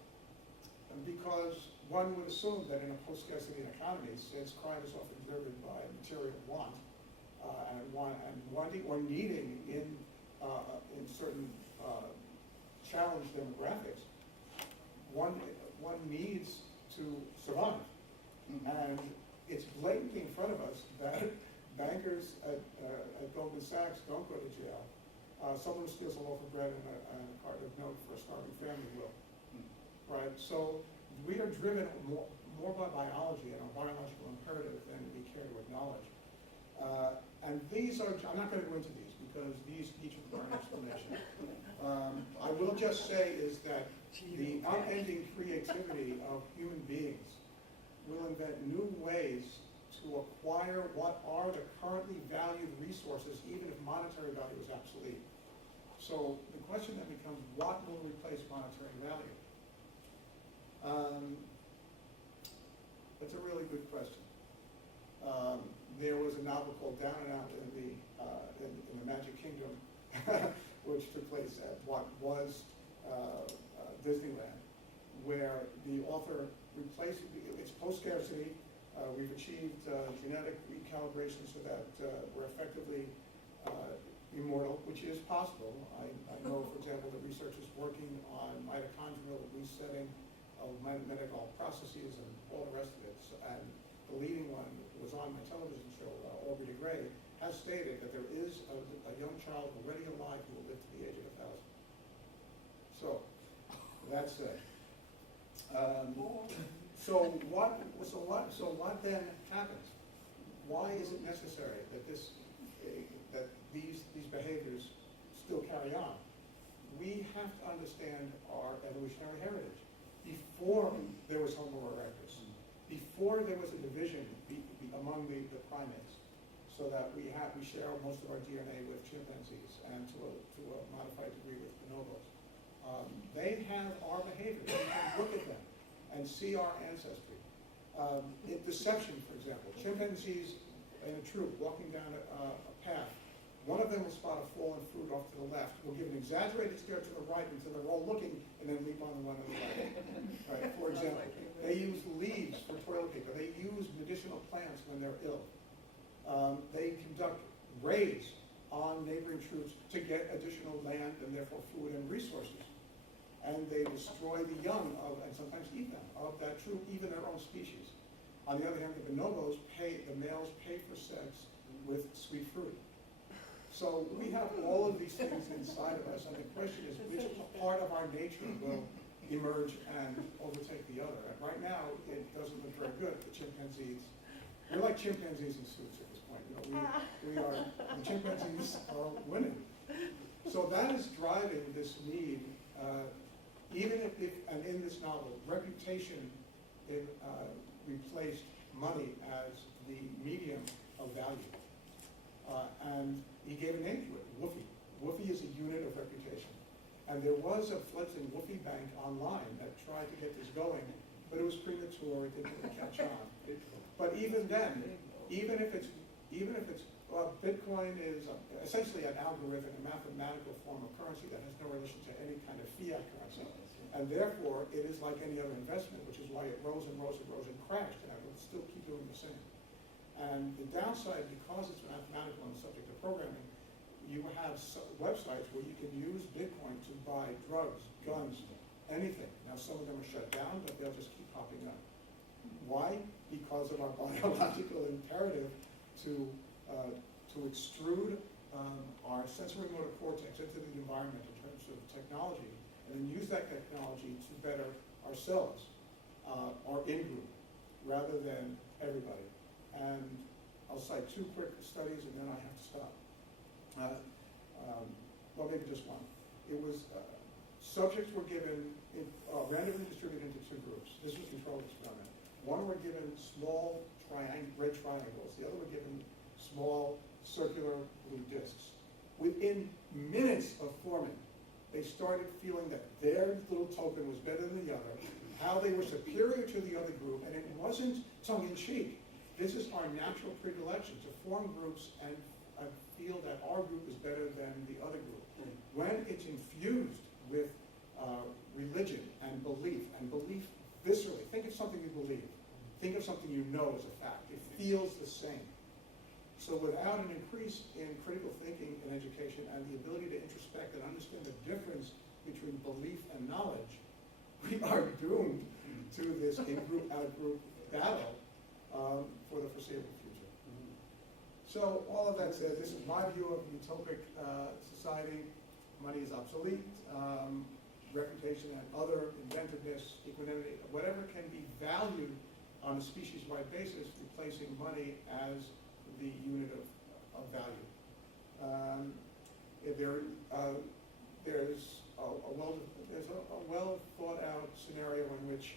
because one would assume that in a post-scarcity economy, since crime is often driven by material want, and wanting or needing in certain challenge demographics, one needs to survive. And it's blatantly in front of us that bankers at Goldman Sachs don't go to jail. Someone who steals a loaf of bread and a carton of milk for a starving family will. Right? So we are driven more by biology and our biological imperative than we care to acknowledge. And these are, I'm not going to go into these because these each require an explanation. I will just say is that the unending creativity of human beings will invent new ways to acquire what are the currently valued resources, even if monetary value is obsolete. So the question then becomes, what will replace monetary value? That's a really good question. There was a novel called Down and Out in the Magic Kingdom, which took place at what was Disneyland, where the author replaced, it's post-scarcity, we've achieved genetic recalibration so that we're effectively immortal, which is possible. I know, for example, that research is working on mitochondrial resetting of medical processes and all the rest of it. And the leading one was on my television show, Aubrey de Grey, has stated that there is a young child already alive who will live to the age of 1,000. So, that's it. So what then happens? Why is it necessary that these behaviors still carry on? We have to understand our evolutionary heritage. Before there was Homo erectus, before there was a division among the primates, so that we share most of our DNA with chimpanzees and to a modified degree with bonobos. They have our behavior. We can look at them and see our ancestry. In deception, for example, chimpanzees in a troop walking down a path, one of them will spot a fallen fruit off to the left, will give an exaggerated stare to the right until they're all looking, and then leap on the one on the right. Right, for example, they use leaves for toilet paper. They use medicinal plants when they're ill. They conduct raids on neighboring troops to get additional land and therefore food and resources. And they destroy the young of, and sometimes eat them, of that troop, even their own species. On the other hand, the bonobos the males pay for sex with sweet fruit. So we have all of these things inside of us, and the question is which part of our nature will emerge and overtake the other. And right now, it doesn't look very good. The chimpanzees, we're like chimpanzees in suits at this point. The chimpanzees are winning. So that is driving this need, even if and in this novel, reputation replaced money as the medium of value. And he gave a name to it, Woofy. Woofy is a unit of reputation. And there was a fledgling Woofy bank online that tried to get this going, but it was premature, it didn't really catch on. But even then, even if it's Bitcoin is essentially an algorithm, a mathematical form of currency that has no relation to any kind of fiat currency. And therefore, it is like any other investment, which is why it rose and rose and rose and crashed, and I will still keep doing the same. And the downside, because it's mathematical and subject to programming, you have websites where you can use Bitcoin to buy drugs, guns, anything. Now, some of them are shut down, but they'll just keep popping up. Why? Because of our biological imperative to extrude our sensory motor cortex into the environment in terms of technology, and then use that technology to better ourselves, or in-group, rather than everybody. And I'll cite two quick studies and then I have to stop. Well, maybe just one. It was, subjects were given, randomly distributed into two groups. This was a controlled experiment. One were given small red triangles. The other were given small circular blue discs. Within minutes of forming, they started feeling that their little token was better than the other, how they were superior to the other group, and it wasn't tongue-in-cheek. This is our natural predilection to form groups and feel that our group is better than the other group. When it's infused with religion and belief viscerally, think of something you believe, think of something you know as a fact, it feels the same. So without an increase in critical thinking in education and the ability to introspect and understand the difference between belief and knowledge, we are doomed to this in-group, out-group battle for the foreseeable future. So all of that said, this is my view of utopic society. Money is obsolete. Reputation and other inventiveness, equanimity, whatever can be valued on a species-wide basis, replacing money as the unit of value. There's a well thought out scenario in which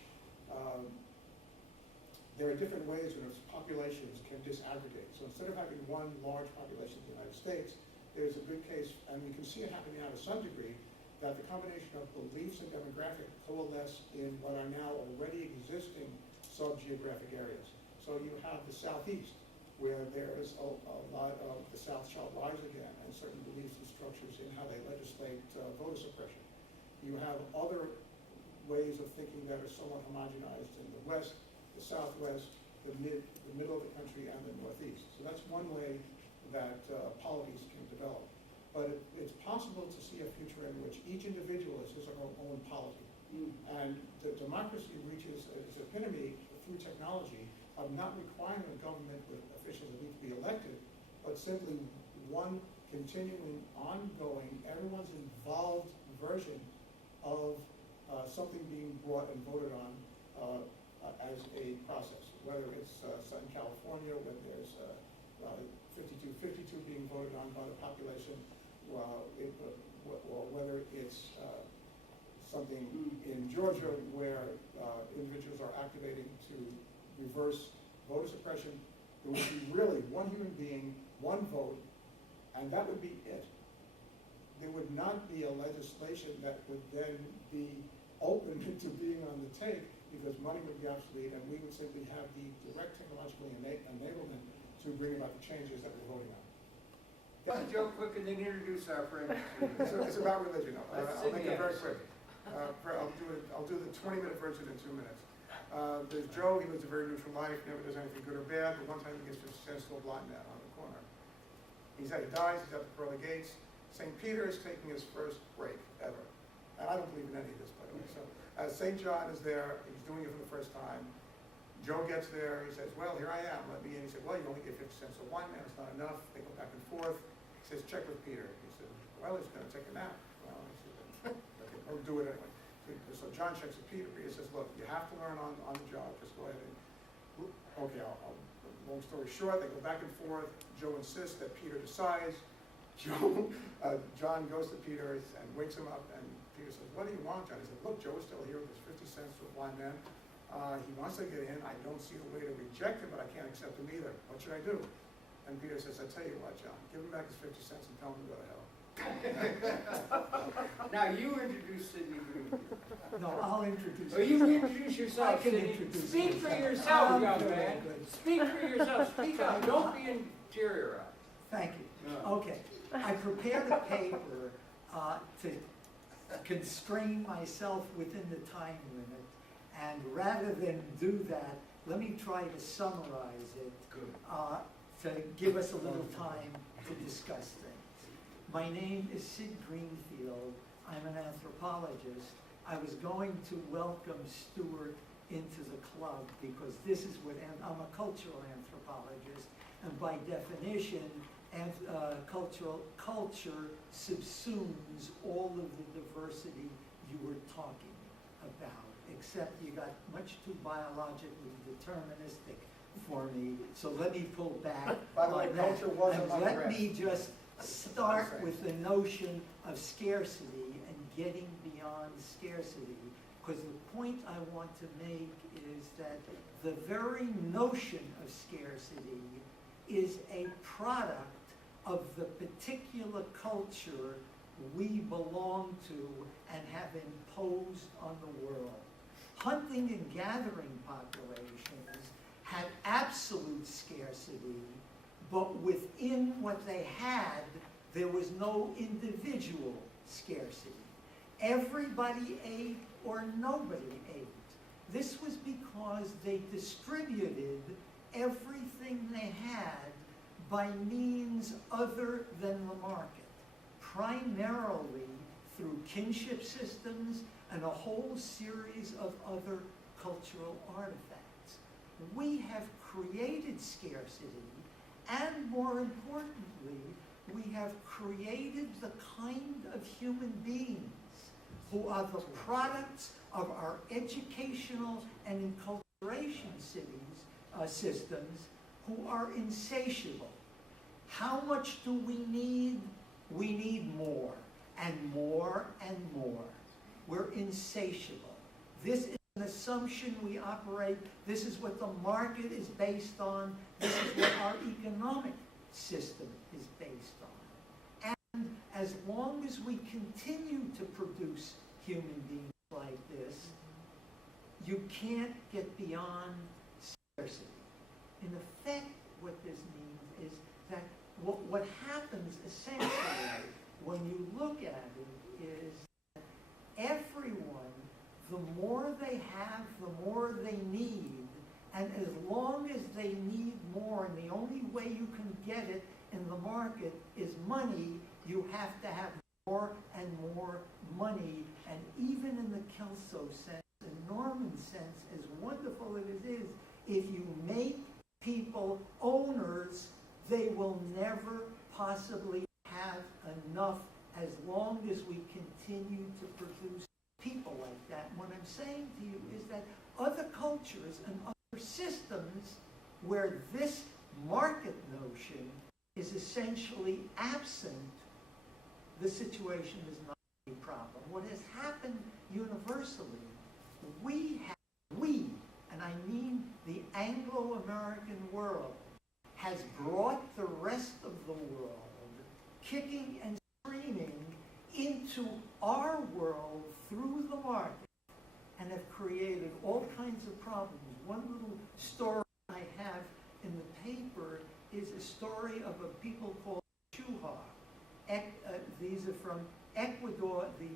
there are different ways in which populations can disaggregate. So instead of having one large population in the United States, there's a good case, and we can see it happening now to some degree, that the combination of beliefs and demographic coalesce in what are now already existing sub-geographic areas. So you have the Southeast, where there is a lot of the South shall rise again, and certain beliefs and structures in how they legislate voter suppression. You have other ways of thinking that are somewhat homogenized in the West, the Southwest, the middle of the country, and the Northeast. So that's one way that polities can develop. But it's possible to see a future in which each individual is his or her own polity. And the democracy reaches its epitome through technology of not requiring a government with officials that need to be elected, but simply one continuing, ongoing, everyone's involved version of something being brought and voted on as a process. Whether it's in California, when there's 52-52 being voted on by the population, or whether it's something in Georgia where individuals are activating to reverse voter suppression. There would be really one human being, one vote, and that would be it. There would not be a legislation that would then be open to being on the take, because money would be obsolete, and we would simply have the direct technological enablement to bring about the changes that we're voting on. Joe, quick, and then introduce our friend. It's about religion. I'll make it very quick. Yes. I'll do the 20-minute version in 2 minutes. There's Joe. He lives a very neutral life, never does anything good or bad, but one time he gets 50 cents to a blind man on the corner. He dies, he's at the pearly gates. St. Peter is taking his first break ever. And I don't believe in any of this, by the way. So St. John is there, he's doing it for the first time. Joe gets there, he says, well, here I am, let me in. He said, well, you only get 50 cents to a blind man, it's not enough. They go back and forth. He says, check with Peter. He said, well, he's going to take a nap. Well, he said, okay, I'll do it anyway. So John checks with Peter. Peter says, look, you have to learn on the job. Just go ahead and, okay, long story short, they go back and forth. Joe insists that Peter decides. John goes to Peter and wakes him up, and Peter says, what do you want, John? He said, look, Joe is still here with his 50 cents to a blind man. He wants to get in. I don't see the way to reject him, but I can't accept him either. What should I do? And Peter says, I tell you what, John, give him back his 50 cents and tell him to go to hell. Now you introduce Sidney Greenfield. No, I'll introduce Oh, you introduce yourself, I can Sidney. introduce Speak for myself. yourself, I'm young good, man. good. Speak for yourself. Speak up. Don't be interior. Thank you. No. Okay, I prepared a paper to constrain myself within the time limit, and rather than do that, let me try to summarize it Good. to give us a little time to discuss things. My name is Sid Greenfield. I'm an anthropologist. I was going to welcome Stuart into the club because this is what, and I'm a cultural anthropologist, and by definition, culture subsumes all of the diversity you were talking about, except you got much too biologically deterministic for me, so let me pull back. By the way, on that. culture wasn't And on the let rest. me just start with the notion of scarcity and getting beyond scarcity, because the point I want to make is that the very notion of scarcity is a product of the particular culture we belong to and have imposed on the world. Hunting and gathering populations had absolute scarcity, but within what they had, there was no individual scarcity. Everybody ate or nobody ate. This was because they distributed everything they had by means other than the market, primarily through kinship systems and a whole series of other cultural artifacts. We have created scarcity, and more importantly, we have created the kind of human beings who are the products of our educational and enculturation systems who are insatiable. How much do we need? We need more and more and more. We're insatiable. This is an assumption we operate. This is what the market is based on. This is what our economic system is based on. And as long as we continue to produce human beings like this, you can't get beyond scarcity. In effect, what this means is that what happens essentially when you look at it is that everyone, the more they have, the more they need, and as long as they need more, and the only way you can get it in the market is money, you have to have more and more money. And even in the Kelso sense, the Norman sense, as wonderful as it is, if you make people owners, they will never possibly have enough as long as we continue to produce people like that. What I'm saying to you is that other cultures and other systems where this market notion is essentially absent, the situation is not a problem. What has happened universally, and I mean the Anglo-American world, has brought the rest of the world kicking and screaming into our world through the market and have created all kinds of problems. One little story I have in the paper is a story of a people called Shuar. These are from Ecuador, the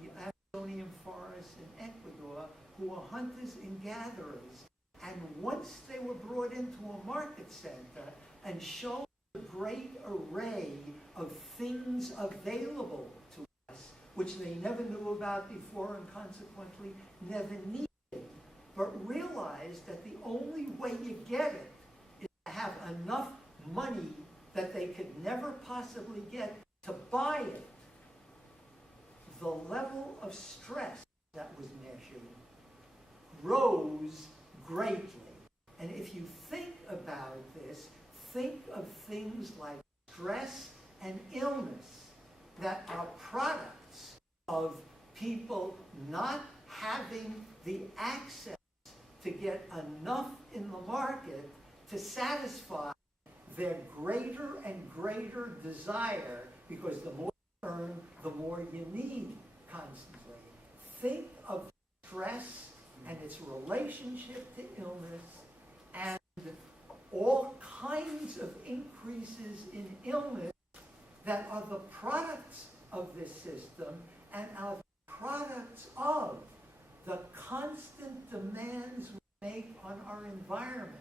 Amazonian forests in Ecuador, who are hunters and gatherers. And once they were brought into a market center and shown a great array of things available to us, which they never knew about before and consequently never needed, but realized that the only way you get it is to have enough money that they could never possibly get to buy it. The level of stress that was measured rose greatly. And if you think about this, think of things like stress and illness that are products of people not having the access to get enough in the market to satisfy their greater and greater desire, because the more you earn, the more you need constantly. Think of stress and its relationship to illness and all kinds of increases in illness that are the products of this system and are the products of the constant demands we make on our environment,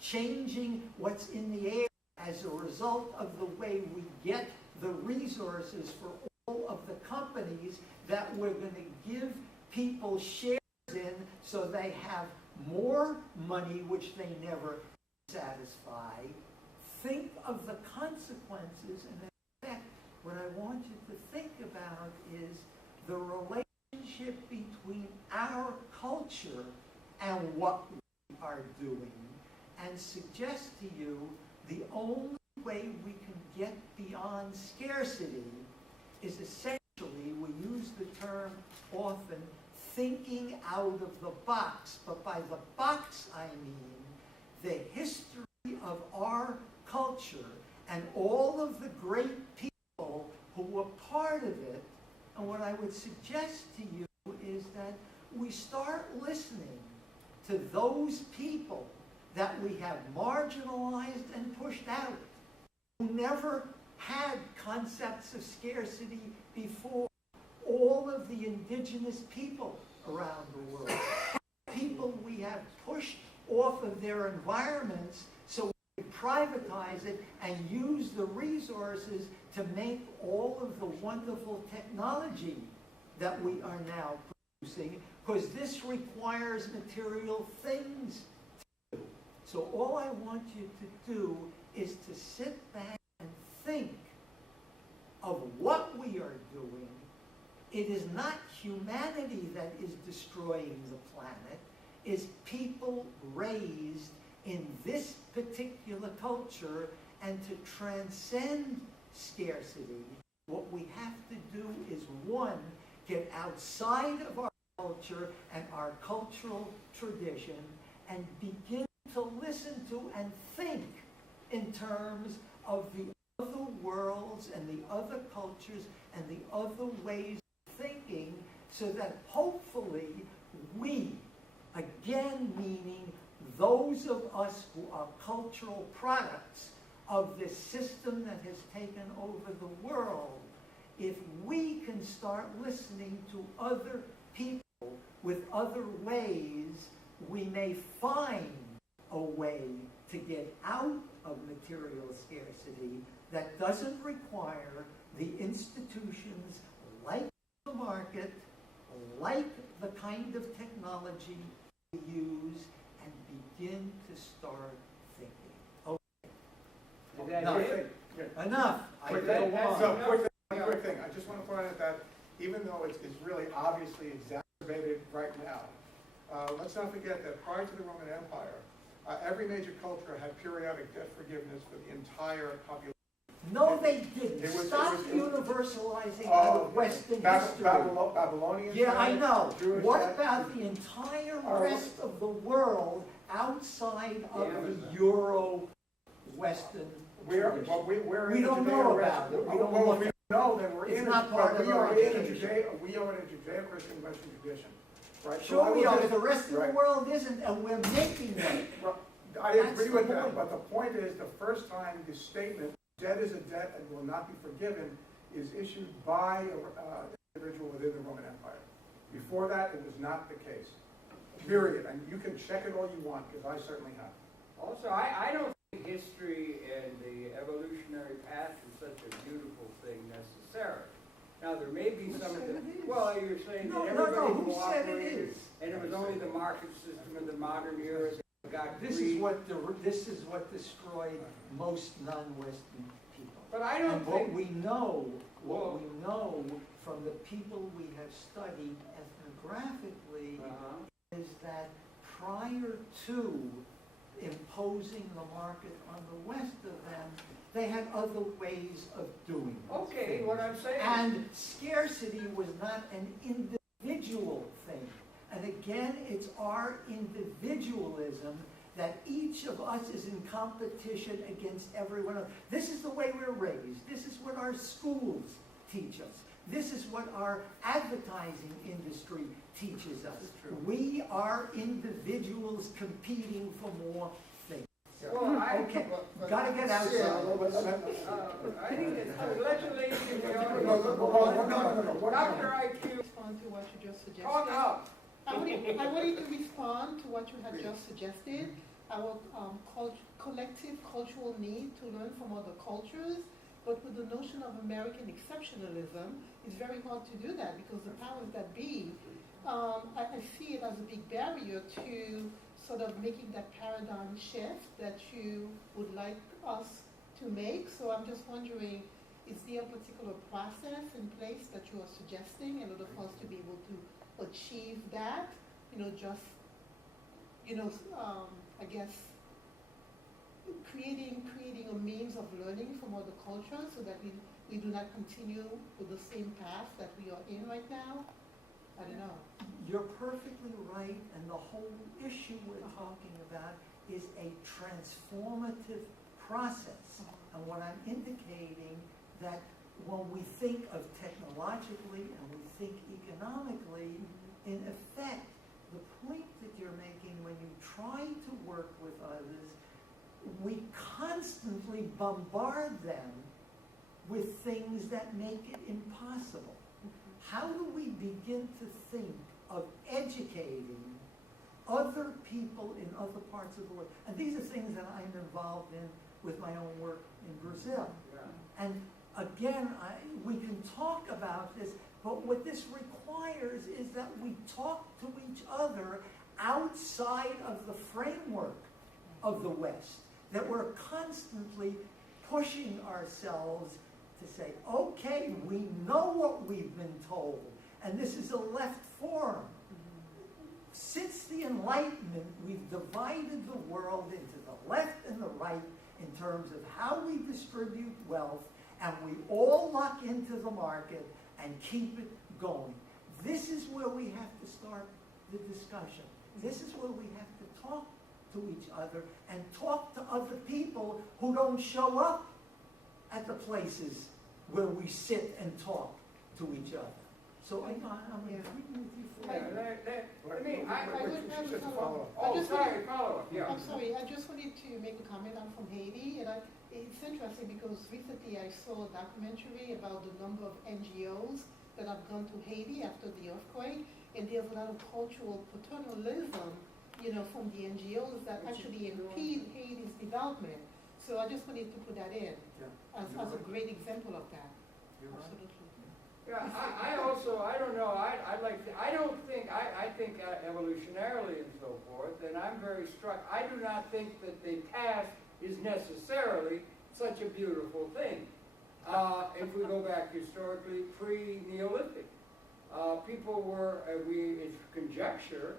changing what's in the air as a result of the way we get the resources for all of the companies that we're going to give people shares in so they have more money, which they never satisfy. Think of the consequences, and in fact, what I want you to think about is the relationship between our culture and what we are doing, and suggest to you the only way we can get beyond scarcity is essentially, we use the term often, thinking out of the box. But by the box, I mean the history of our culture and all of the great people who were part of it. And what I would suggest to you is that we start listening to those people that we have marginalized and pushed out, who never had concepts of scarcity before. All of the indigenous people around the world, people we have pushed off of their environments so we could privatize it and use the resources to make all of the wonderful technology that we are now producing, because this requires material things to do. So all I want you to do is to sit back and think of what we are doing. It is not humanity that is destroying the planet. It's people raised in this particular culture, and to transcend scarcity, what we have to do is, one, get outside of our culture and our cultural tradition and begin to listen to and think in terms of the other worlds and the other cultures and the other ways of thinking, so that hopefully we, again meaning those of us who are cultural products of this system that has taken over the world, if we can start listening to other people with other ways, we may find a way to get out of material scarcity that doesn't require the institutions like the market, like the kind of technology we use, and begin to start thinking. Okay. Is that No. it? Enough. I Quick go thing, on. so quick thing, I just want to point out that even though it's really obviously exacerbated right now, let's not forget that prior to the Roman Empire, every major culture had periodic debt forgiveness for the entire population. No, they didn't. It was- Stop it was- universalizing our Western history. Babylonians. Yeah, I had it, know. Jewish What had it. about the entire All right. rest of the world outside of Yeah. the Euro-Western We're, tradition? well, we're We in the don't know Judeo- about it. We don't Well, look if we at know, then we're It's in not it, part but of we our are in a education. we are in a Judeo-Christian Western tradition, right? So I Sure we would are, just- but the rest of the right. world isn't, and we're making them. Well, I That's agree the with point. that, but the point is, the first time the statement, debt is a debt and will not be forgiven, is issued by an individual within the Roman Empire. Before that, it was not the case, period. And you can check it all you want, because I certainly have. Also, I don't think history and the evolutionary path is such a beautiful thing necessarily. Now, there may be Who some of said the, it is? well, you're saying No, that no, everybody no, who said it cooperated, is? and it was only the market system of the modern era that got This greed. this is what destroyed most non-Western people. But I don't And what think, we know Well- from the people we have studied ethnographically is that prior to imposing the market on the West of them, they had other ways of doing okay, things. what I'm saying. And scarcity was not an individual thing. And again, it's our individualism that each of us is in competition against everyone else. This is the way we're raised. This is what our schools teach us. This is what our advertising industry teaches us. We are individuals competing for more things. Well, Okay, But- gotta get outside. I think it's, let's leave the No. Dr. IQ, Respond to what you just suggested. talk up. I wanted to respond to what you had just suggested. Our collective cultural need to learn from other cultures, but with the notion of American exceptionalism, it's very hard to do that because the powers that be, I see it as a big barrier to sort of making that paradigm shift that you would like us to make. So I'm just wondering, is there a particular process in place that you are suggesting in order for us to be able to achieve that? I guess creating a means of learning from other cultures so that we do not continue with the same path that we are in right now. I don't know. You're perfectly right, and the whole issue we're talking about is a transformative process. And what I'm indicating that when we think of technologically and we think economically, in effect, the point that you're making when you try to work with others, we constantly bombard them with things that make it impossible. How do we begin to think of educating other people in other parts of the world? And these are things that I'm involved in with my own work in Brazil. Yeah. And again, we can talk about this, but what this requires is that we talk to each other outside of the framework of the West, that we're constantly pushing ourselves to say, okay, we know what we've been told, and this is a left forum. Since the Enlightenment, we've divided the world into the left and the right in terms of how we distribute wealth, and we all lock into the market and keep it going. This is where we have to start the discussion. This is where we have to talk to each other and talk to other people who don't show up at the places where we sit and talk to each other. So I'm Yeah. agreeing with you for Yeah, I mean, She said to follow up. oh, sorry, follow up, yeah. I'm sorry, I just wanted to make a comment. I'm from Haiti, and it's interesting because recently I saw a documentary about the number of NGOs that have gone to Haiti after the earthquake, and there's a lot of cultural paternalism, from the NGOs that actually impede Haiti's development. So I just wanted to put that in as a great example of that. Absolutely. Yeah, I don't know, I think evolutionarily and so forth, and I'm very struck. I do not think that the past is necessarily such a beautiful thing. If we go back historically, pre-Neolithic, people were, it's conjecture,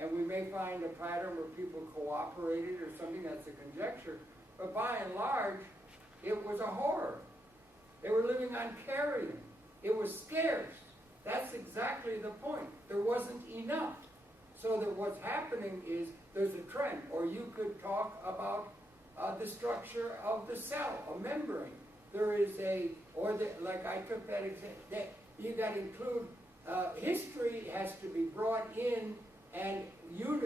and we may find a pattern where people cooperated or something, that's a conjecture, but by and large, it was a horror. They were living on carrion. It was scarce. That's exactly the point. There wasn't enough. So that what's happening is there's a trend, or you could talk about the structure of the cell, a membrane. There is like I took that example, you got to include, history has to be brought in, and you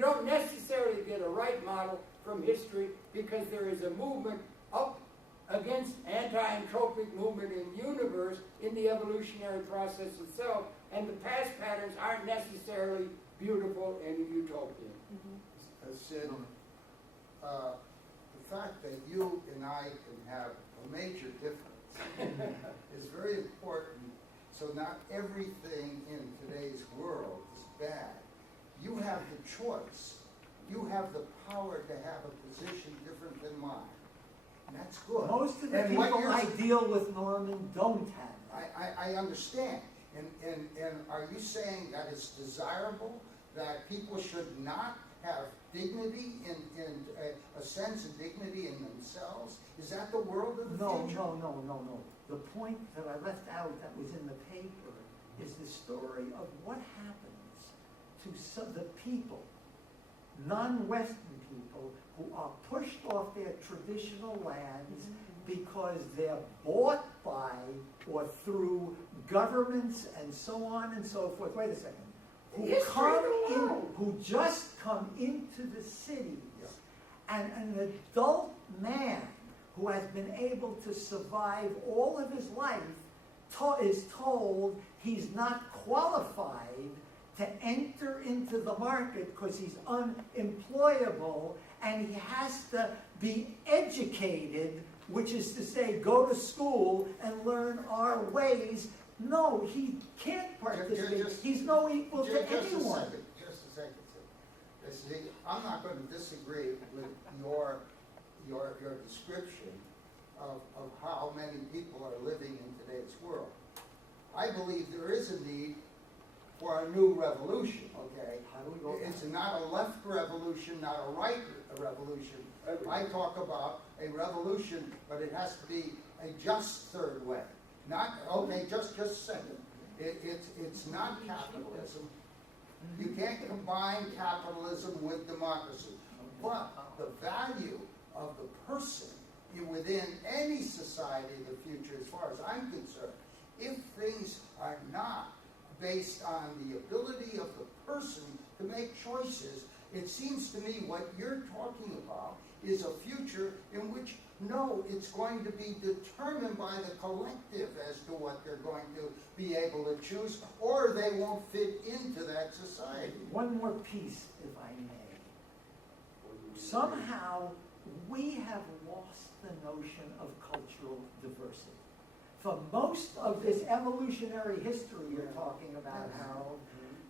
don't necessarily get a right model from history because there is a movement up against anti-entropic movement in the universe in the evolutionary process itself, and the past patterns aren't necessarily beautiful and utopian. Sid, the fact that you and I can have a major difference is very important. So not everything in today's world is bad. You have the choice. You have the power to have a position different than mine. And that's good. Most of the And people I deal with, Norman, don't have that. I understand. And are you saying that it's desirable that people should not have dignity in a sense of dignity in themselves? Is that the world of the future? No. The point that I left out that was in the paper is the story of what happens to the people, non-Western people, who are pushed off their traditional lands because they're bought by or through governments and so on and so forth. Wait a second. Who just come into the cities, and an adult man who has been able to survive all of his life is told he's not qualified to enter into the market because he's unemployable, and he has to be educated, which is to say go to school and learn our ways. No, he can't participate. He's no equal to anyone. Just a second. See, I'm not going to disagree with your description of how many people are living in today's world. I believe there is a need for a new revolution, okay? It's not a left revolution, not a right revolution. I talk about a revolution, but it has to be a just third way. Not, okay, just a second. It's not capitalism. You can't combine capitalism with democracy. But the value of the person within any society in the future, as far as I'm concerned, if things are not based on the ability of the person to make choices, it seems to me what you're talking about is a future in which, no, it's going to be determined by the collective as to what they're going to be able to choose, or they won't fit into that society. One more piece, if I may. Somehow we have lost the notion of cultural diversity. For most of this evolutionary history you're talking about, Harold,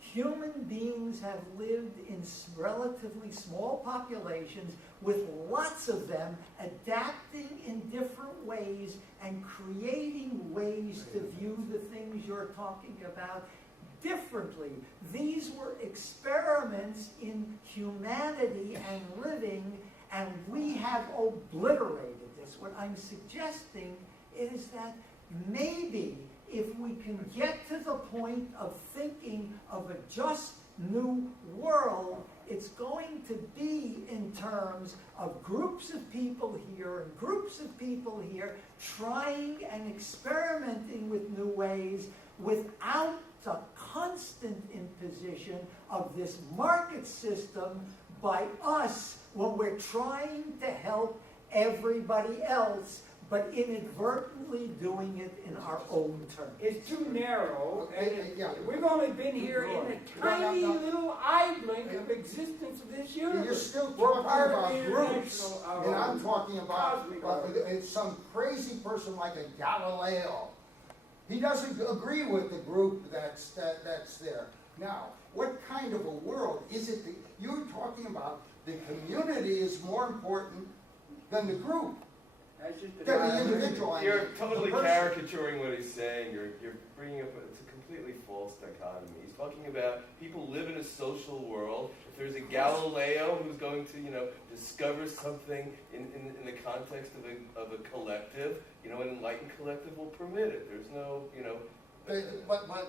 human beings have lived in relatively small populations with lots of them adapting in different ways and creating ways to view the things you're talking about differently. These were experiments in humanity and living, and we have obliterated this. What I'm suggesting is that maybe if we can get to the point of thinking of a just new world, it's going to be in terms of groups of people here and groups of people here trying and experimenting with new ways without the constant imposition of this market system by us when we're trying to help everybody else, but inadvertently doing it in our own terms. It's too narrow, and Yeah. we've only been here in a tiny little eye blink of existence of this universe. You're still We're talking part of about the groups, international, and I'm talking about cosmic it's some crazy person like a Galileo. He doesn't agree with the group that's there. Now, what kind of a world is it that you're talking about? The community is more important than the group, That's just a than the individual. I mean, You're totally the person. caricaturing what he's saying. You're bringing up it's a completely false dichotomy. He's talking about people live in a social world. If there's a Galileo who's going to discover something in the context of a collective, an enlightened collective will permit it. There's no But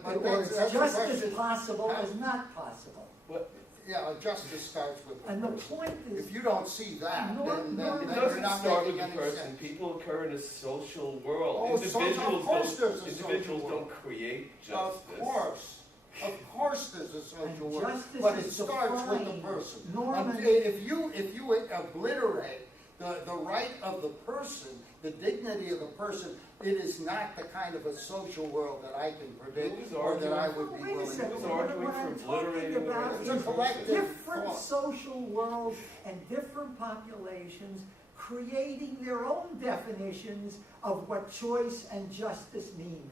Or that's it's the just question. as possible as not possible. Yeah, justice starts with the And the person. point is, If you don't see that, Nor- then nor- It you're doesn't not start with making the any person. sense. People occur in a social world. Oh, of course there's a social Individuals world. don't create justice. Of course there's a social And world, justice but it is starts with the defined, person. Norman. If you obliterate the right of the person, the dignity of the person, it is not the kind of a social world that I can predict Who's or that I would Oh, be wait a willing to. second. Who's arguing What for I'm obliterating talking the about right It's a is collective different thought. social worlds and different populations creating their own definitions of what choice and justice means.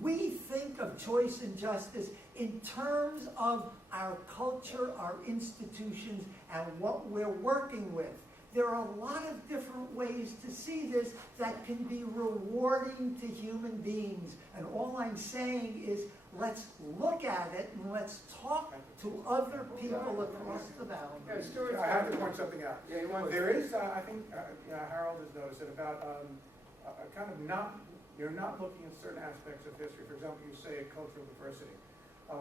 We think of choice and justice in terms of our culture, our institutions, and what we're working with. There are a lot of different ways to see this that can be rewarding to human beings. And all I'm saying is, let's look at it and let's talk to other people across the Yeah, boundary. Stuart's I have to got it. point something out. Yeah, you want There is, I think, Harold has noticed it about kind of you're not looking at certain aspects of history. For example, you say cultural diversity.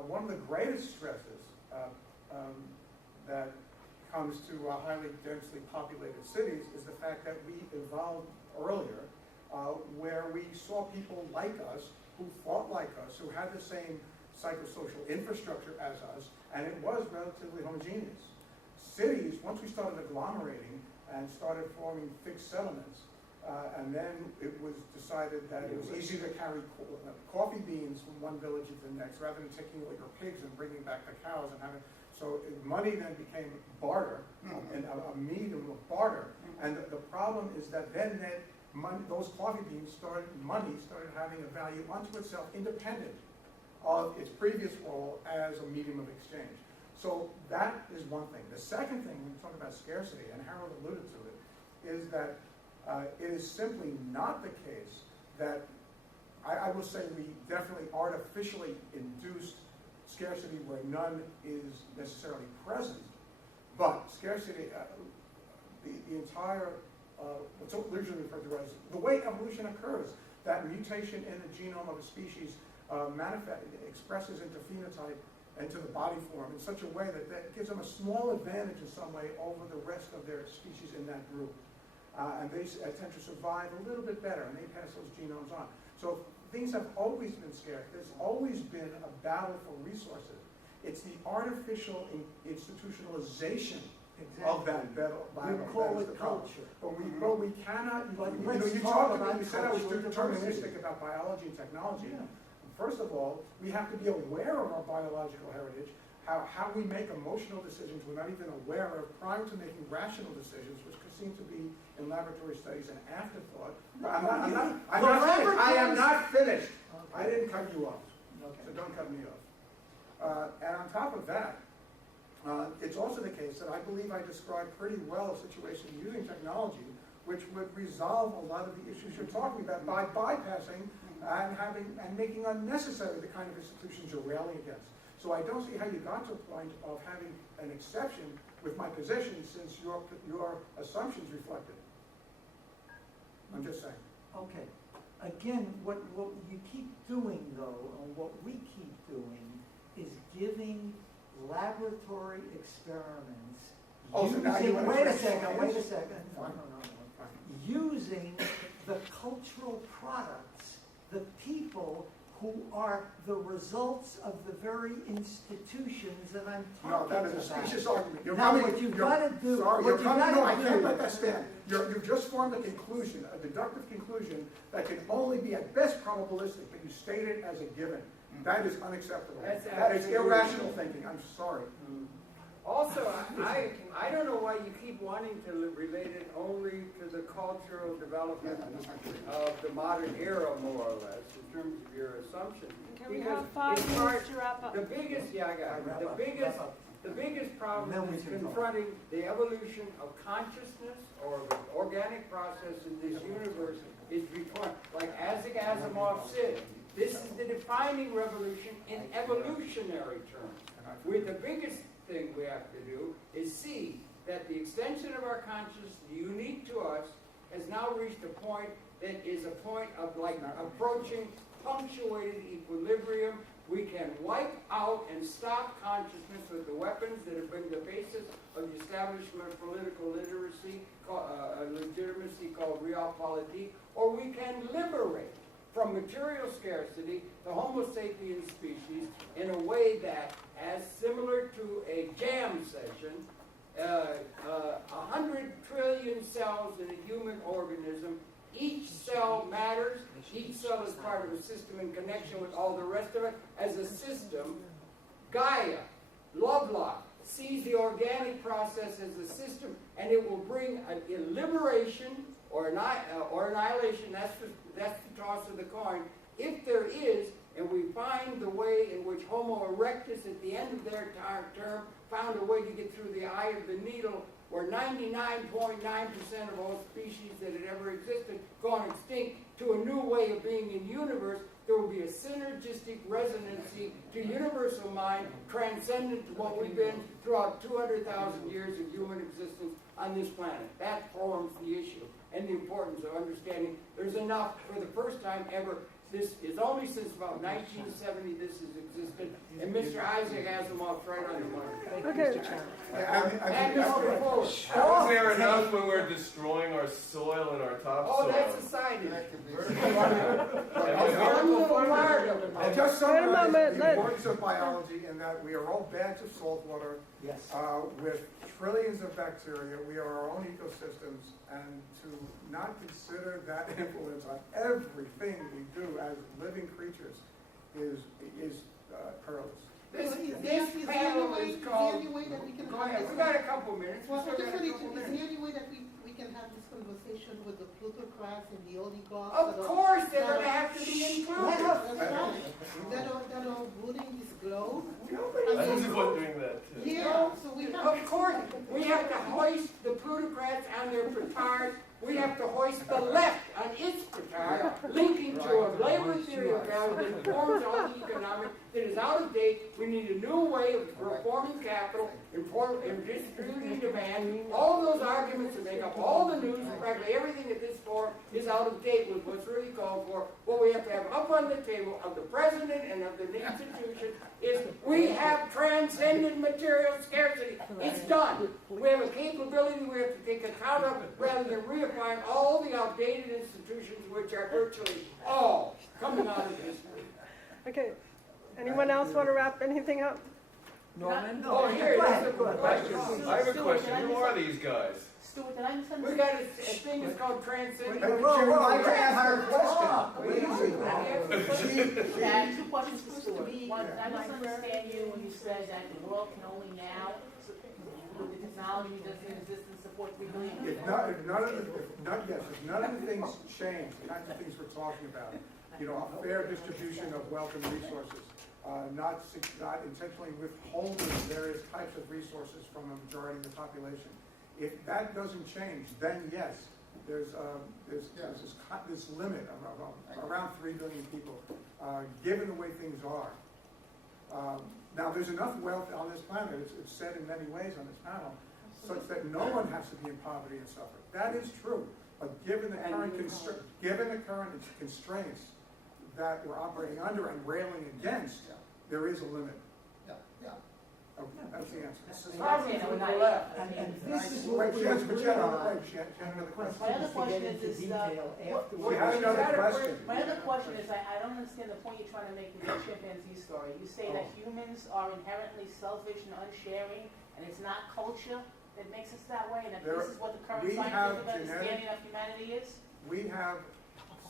One of the greatest stresses that comes to highly densely populated cities is the fact that we evolved earlier, where we saw people like us, who thought like us, who had the same psychosocial infrastructure as us, and it was relatively homogeneous. Cities, once we started agglomerating and started forming fixed settlements, and then it was decided that it was easier to carry coffee beans from one village to the next, rather than taking away your pigs and bringing back the cows and having. So money then became barter, and a medium of barter. And the problem is that then those coffee beans money started having a value unto itself, independent of its previous role as a medium of exchange. So that is one thing. The second thing, when we talk about scarcity, and Harold alluded to it, is that it is simply not the case that, I will say we definitely artificially induced scarcity where none is necessarily present, but scarcity, the entire, what's originally referred to as, the way evolution occurs, that mutation in the genome of a species expresses into phenotype and to the body form in such a way that gives them a small advantage in some way over the rest of their species in that group. And they tend to survive a little bit better, and they pass those genomes on. So things have always been scarce. There's always been a battle for resources. It's the artificial institutionalization of that battle. We call it culture. But we cannot, But you let's you talk talked about, about you said I was cultural deterministic diversity. about biology and technology. Yeah. First of all, we have to be aware of our biological heritage, how we make emotional decisions we're not even aware of prior to making rational decisions, which seem to be in laboratory studies an afterthought. But I'm not finished. I am not finished. I didn't cut you off, so don't cut me off. And on top of that, it's also the case that I believe I described pretty well a situation using technology which would resolve a lot of the issues you're talking about by bypassing and making unnecessary the kind of institutions you're railing against. So I don't see how you got to a point of having an exception with my position since your assumptions reflect it. I'm just saying. Okay. Again, what you keep doing though, and what we keep doing, is giving laboratory experiments. Oh, so now you want to wait a finish? second, wait a second. No, Fine. no, no, no. Fine. Using the cultural products, the people who are the results of the very institutions that I'm No, talking that is a about. specious argument. You're Now, coming, what you've you're- got to do, Sorry, what you're you've coming, got no, to I can't do- let that stand. You've just formed a conclusion, a deductive conclusion, that can only be at best probabilistic, but you state it as a given. That is unacceptable. That's That is absolutely- irrational thinking, I'm sorry. Also, I don't know why you keep wanting to relate it only to the cultural development of the modern era, more or less, in terms of your assumption. Can we Because have 5 it's minutes hard- to wrap up? The biggest, yeah, I got it. The biggest problem Then we is can talk. confronting the evolution of consciousness or the organic process in this universe is like Isaac Asimov said, this is the defining revolution in evolutionary terms. With the biggest thing we have to do is see that the extension of our consciousness, unique to us, has now reached a point that is a point of like approaching punctuated equilibrium. We can wipe out and stop consciousness with the weapons that have been the basis of the establishment of political legitimacy called realpolitik, or we can liberate from material scarcity the Homo sapiens species in a way that, as similar to a jam session, 100 trillion cells in a human organism, each cell matters, each cell is part of a system in connection with all the rest of it. As a system, Gaia, Lovelock, sees the organic process as a system, and it will bring a liberation or annihilation. That's the toss of the coin. If there is, and we find the way in which Homo erectus at the end of their term found a way to get through the eye of the needle, where 99.9% of all species that had ever existed gone extinct, to a new way of being in the universe, there will be a synergistic resonancy to universal mind, transcendent to what we've been throughout 200,000 years of human existence on this planet. That forms the issue and the importance of understanding there's enough, for the first time ever. This is only since about 1970 this has existed, and Mr. Isaac Asimov's right on the money. Okay. And Mr. Fuller. How is there enough when we're destroying our soil and our topsoil? Oh, that's a side issue. That could be. One little part of it. And just Wait a summarize moment, the importance of biology in that we are all bags of salt water Yes. with trillions of bacteria. We are our own ecosystems, and to not consider that influence on everything we do as living creatures is perilous. This Is there panel any is called. way that we can Go have ahead, this? we got a couple minutes. Well, We still just got a really, couple is there minutes. any way that we can have this conversation with the plutocrats and the oligarchs? Of course, they're going to have to be Let included. us- That's right. That are ruling this globe. I was wondering that too. Yeah, so we have. Of course, we have to hoist the plutocrats on their petard. We have to hoist the left on its petard, linking to a labor theory of value that informs all the economic, that is out of date. We need a new way of reforming capital, and distributing demand. All those arguments that make up all the news, and practically everything at this forum is out of date with what's really called for. What we have to have up on the table of the president and of the institution is we have transcended material scarcity. It's done. We have a capability we have to take account of rather than reapplying all the outdated institutions which are virtually all coming out of history. Okay. Anyone else want to wrap anything up? Norman? No, Oh, here, go that's ahead, a go good ahead. question. I have a question. Who are these guys? Stuart, did I We misunderstand? got a thing that's called transcending. Hey, Whoa, Jim, whoa, I whoa, can't have a whoa, question. whoa. Please. I have two questions for Stuart. One, did I Yeah. misunderstand you when you said that the world can only now, with the technology that's in existence, support 3 billion If people? none of the things change, the kinds of things we're talking about, you know, a fair distribution of wealth and resources, not intentionally withholding various types of resources from a majority of the population. If that doesn't change, then yes, there's this limit of around 3 billion people, given the way things are. Now, there's enough wealth on this planet, it's said in many ways on this panel, such that no one has to be in poverty and suffer. That is true, but given the current constraints that we're operating under and railing against, there is a limit. Yeah. Okay, that's the answer. Probably To we're the not- left. And this is Wait, what she we're had another on. question. My other To question get is into this, detail She afterwards. had another question. My other question is, I don't understand the point you're trying to make with the chimpanzee story. You say that humans are inherently selfish and unsharing, and it's not culture that makes us that way, and that this is what the current We have scientific understanding of humanity is? We have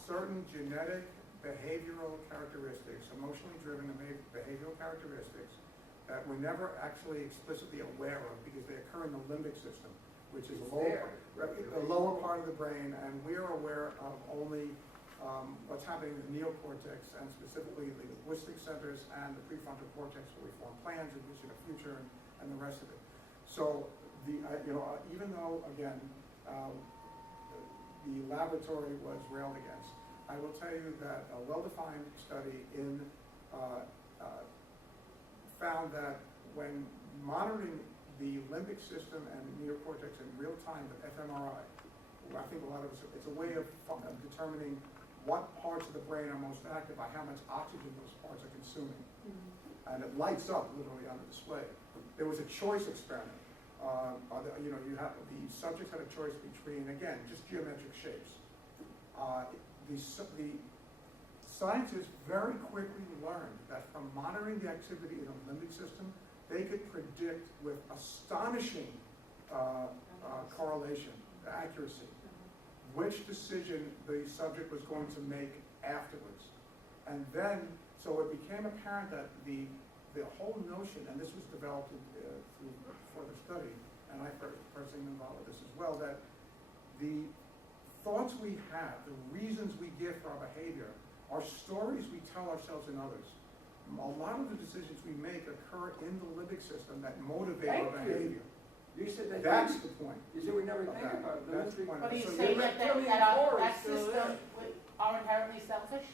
certain genetic behavioral characteristics, emotionally driven behavioral characteristics that we're never actually explicitly aware of because they occur in the limbic system, which is the lower part of the brain, and we're aware of only what's happening in the neocortex, and specifically the linguistic centers and the prefrontal cortex, where we form plans, envision a future, and the rest of it. So, even though, again, the laboratory was railed against, I will tell you that a well-defined study found that when monitoring the limbic system and neocortex in real time with fMRI, I think a lot of us, it's a way of determining what parts of the brain are most active by how much oxygen those parts are consuming. And it lights up literally on the display. There was a choice experiment. The subjects had a choice between, again, just geometric shapes. The scientists very quickly learned that from monitoring the activity in the limbic system, they could predict with astonishing correlation, accuracy, which decision the subject was going to make afterwards. And then, so it became apparent that the whole notion, and this was developed for the study, and I personally involved with this as well, that the thoughts we have, the reasons we give for our behavior, are stories we tell ourselves and others. A lot of the decisions we make occur in the limbic system that motivate our Thank you. behavior. You said that. That's the point. You said we never of think that. about it. That's the point. But are you So saying you're- that system are inherently selfish?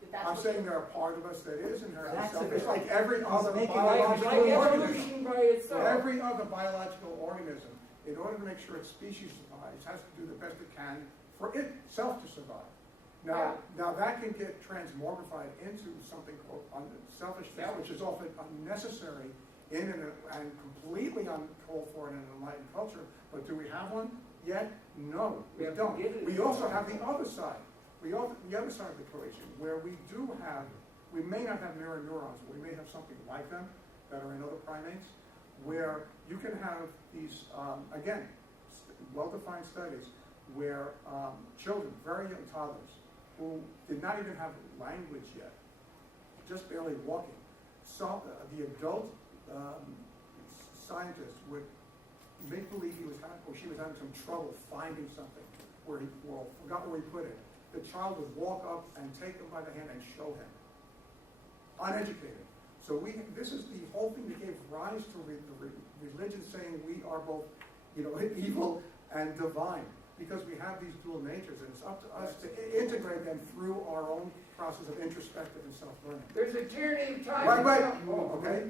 That that's I'm what saying there are part of us that is inherently That's selfish, it. like every other making biological Like organism. evolution by itself. Every other biological organism, in order to make sure its species survives, has to do the best it can for itself to survive. Now that can get transmogrified into something called selfishness, which is often unnecessary and completely uncalled for in an enlightened culture. But do we have one yet? No, we have to don't. get it. We also have the other side. The other side of the equation, where we may not have mirror neurons, but we may have something like them that are in other primates, where you can have these, again, well-defined studies where children, very young toddlers, who did not even have language yet, just barely walking, saw the adult scientist would make believe he was having, or she was having some trouble finding something where he forgot where he put it. The child would walk up and take him by the hand and show him. Uneducated. So this is the whole thing that gave rise to religion saying we are both, evil and divine, because we have these dual natures, and it's up to us to integrate them through our own process of introspective and self-learning. There's a tyranny of time. Right. Okay.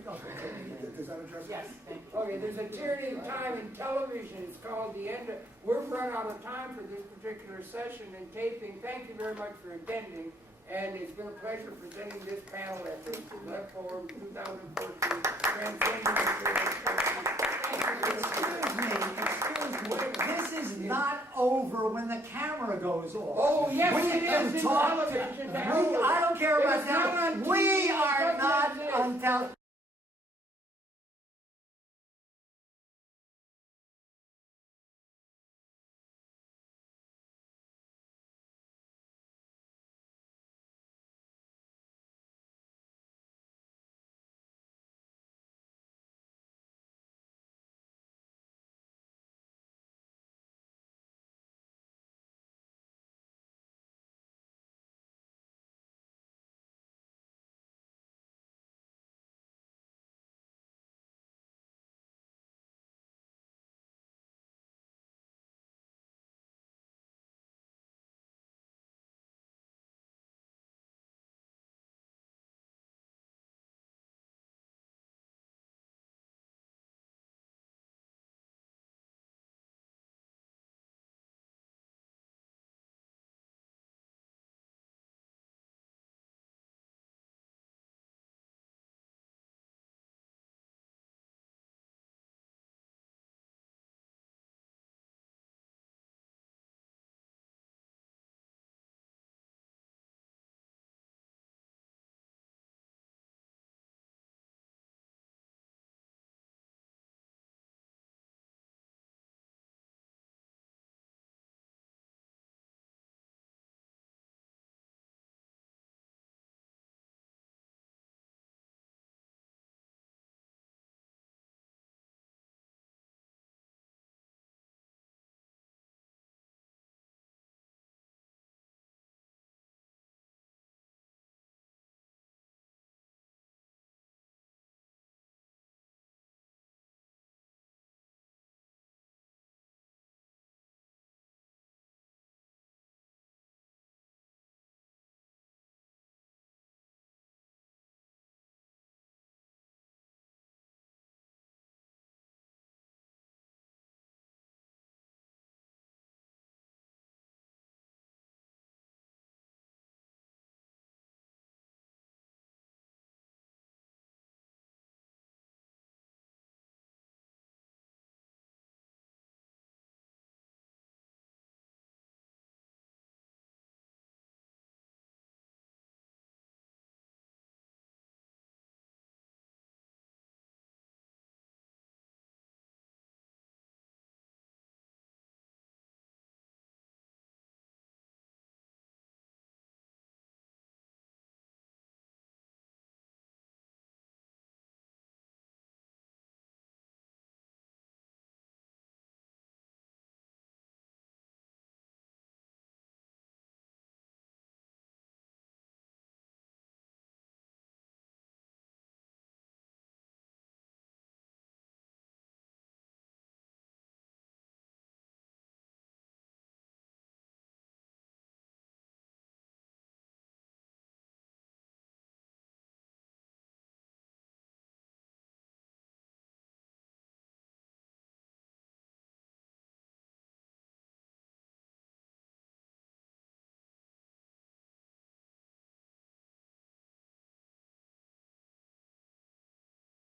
Does that address it? Yes, thank you. Okay, there's a tyranny of time in television. It's called the end of. We've run out of time for this particular session and taping. Thank you very much for attending. And it's been a pleasure presenting this panel at the Left Forum 2014 Transcending Excuse me, this is not over when the camera goes off. Oh, yes, We it can is in talk- television. I don't care It about is not that. on We TV, are it not doesn't exist. on television.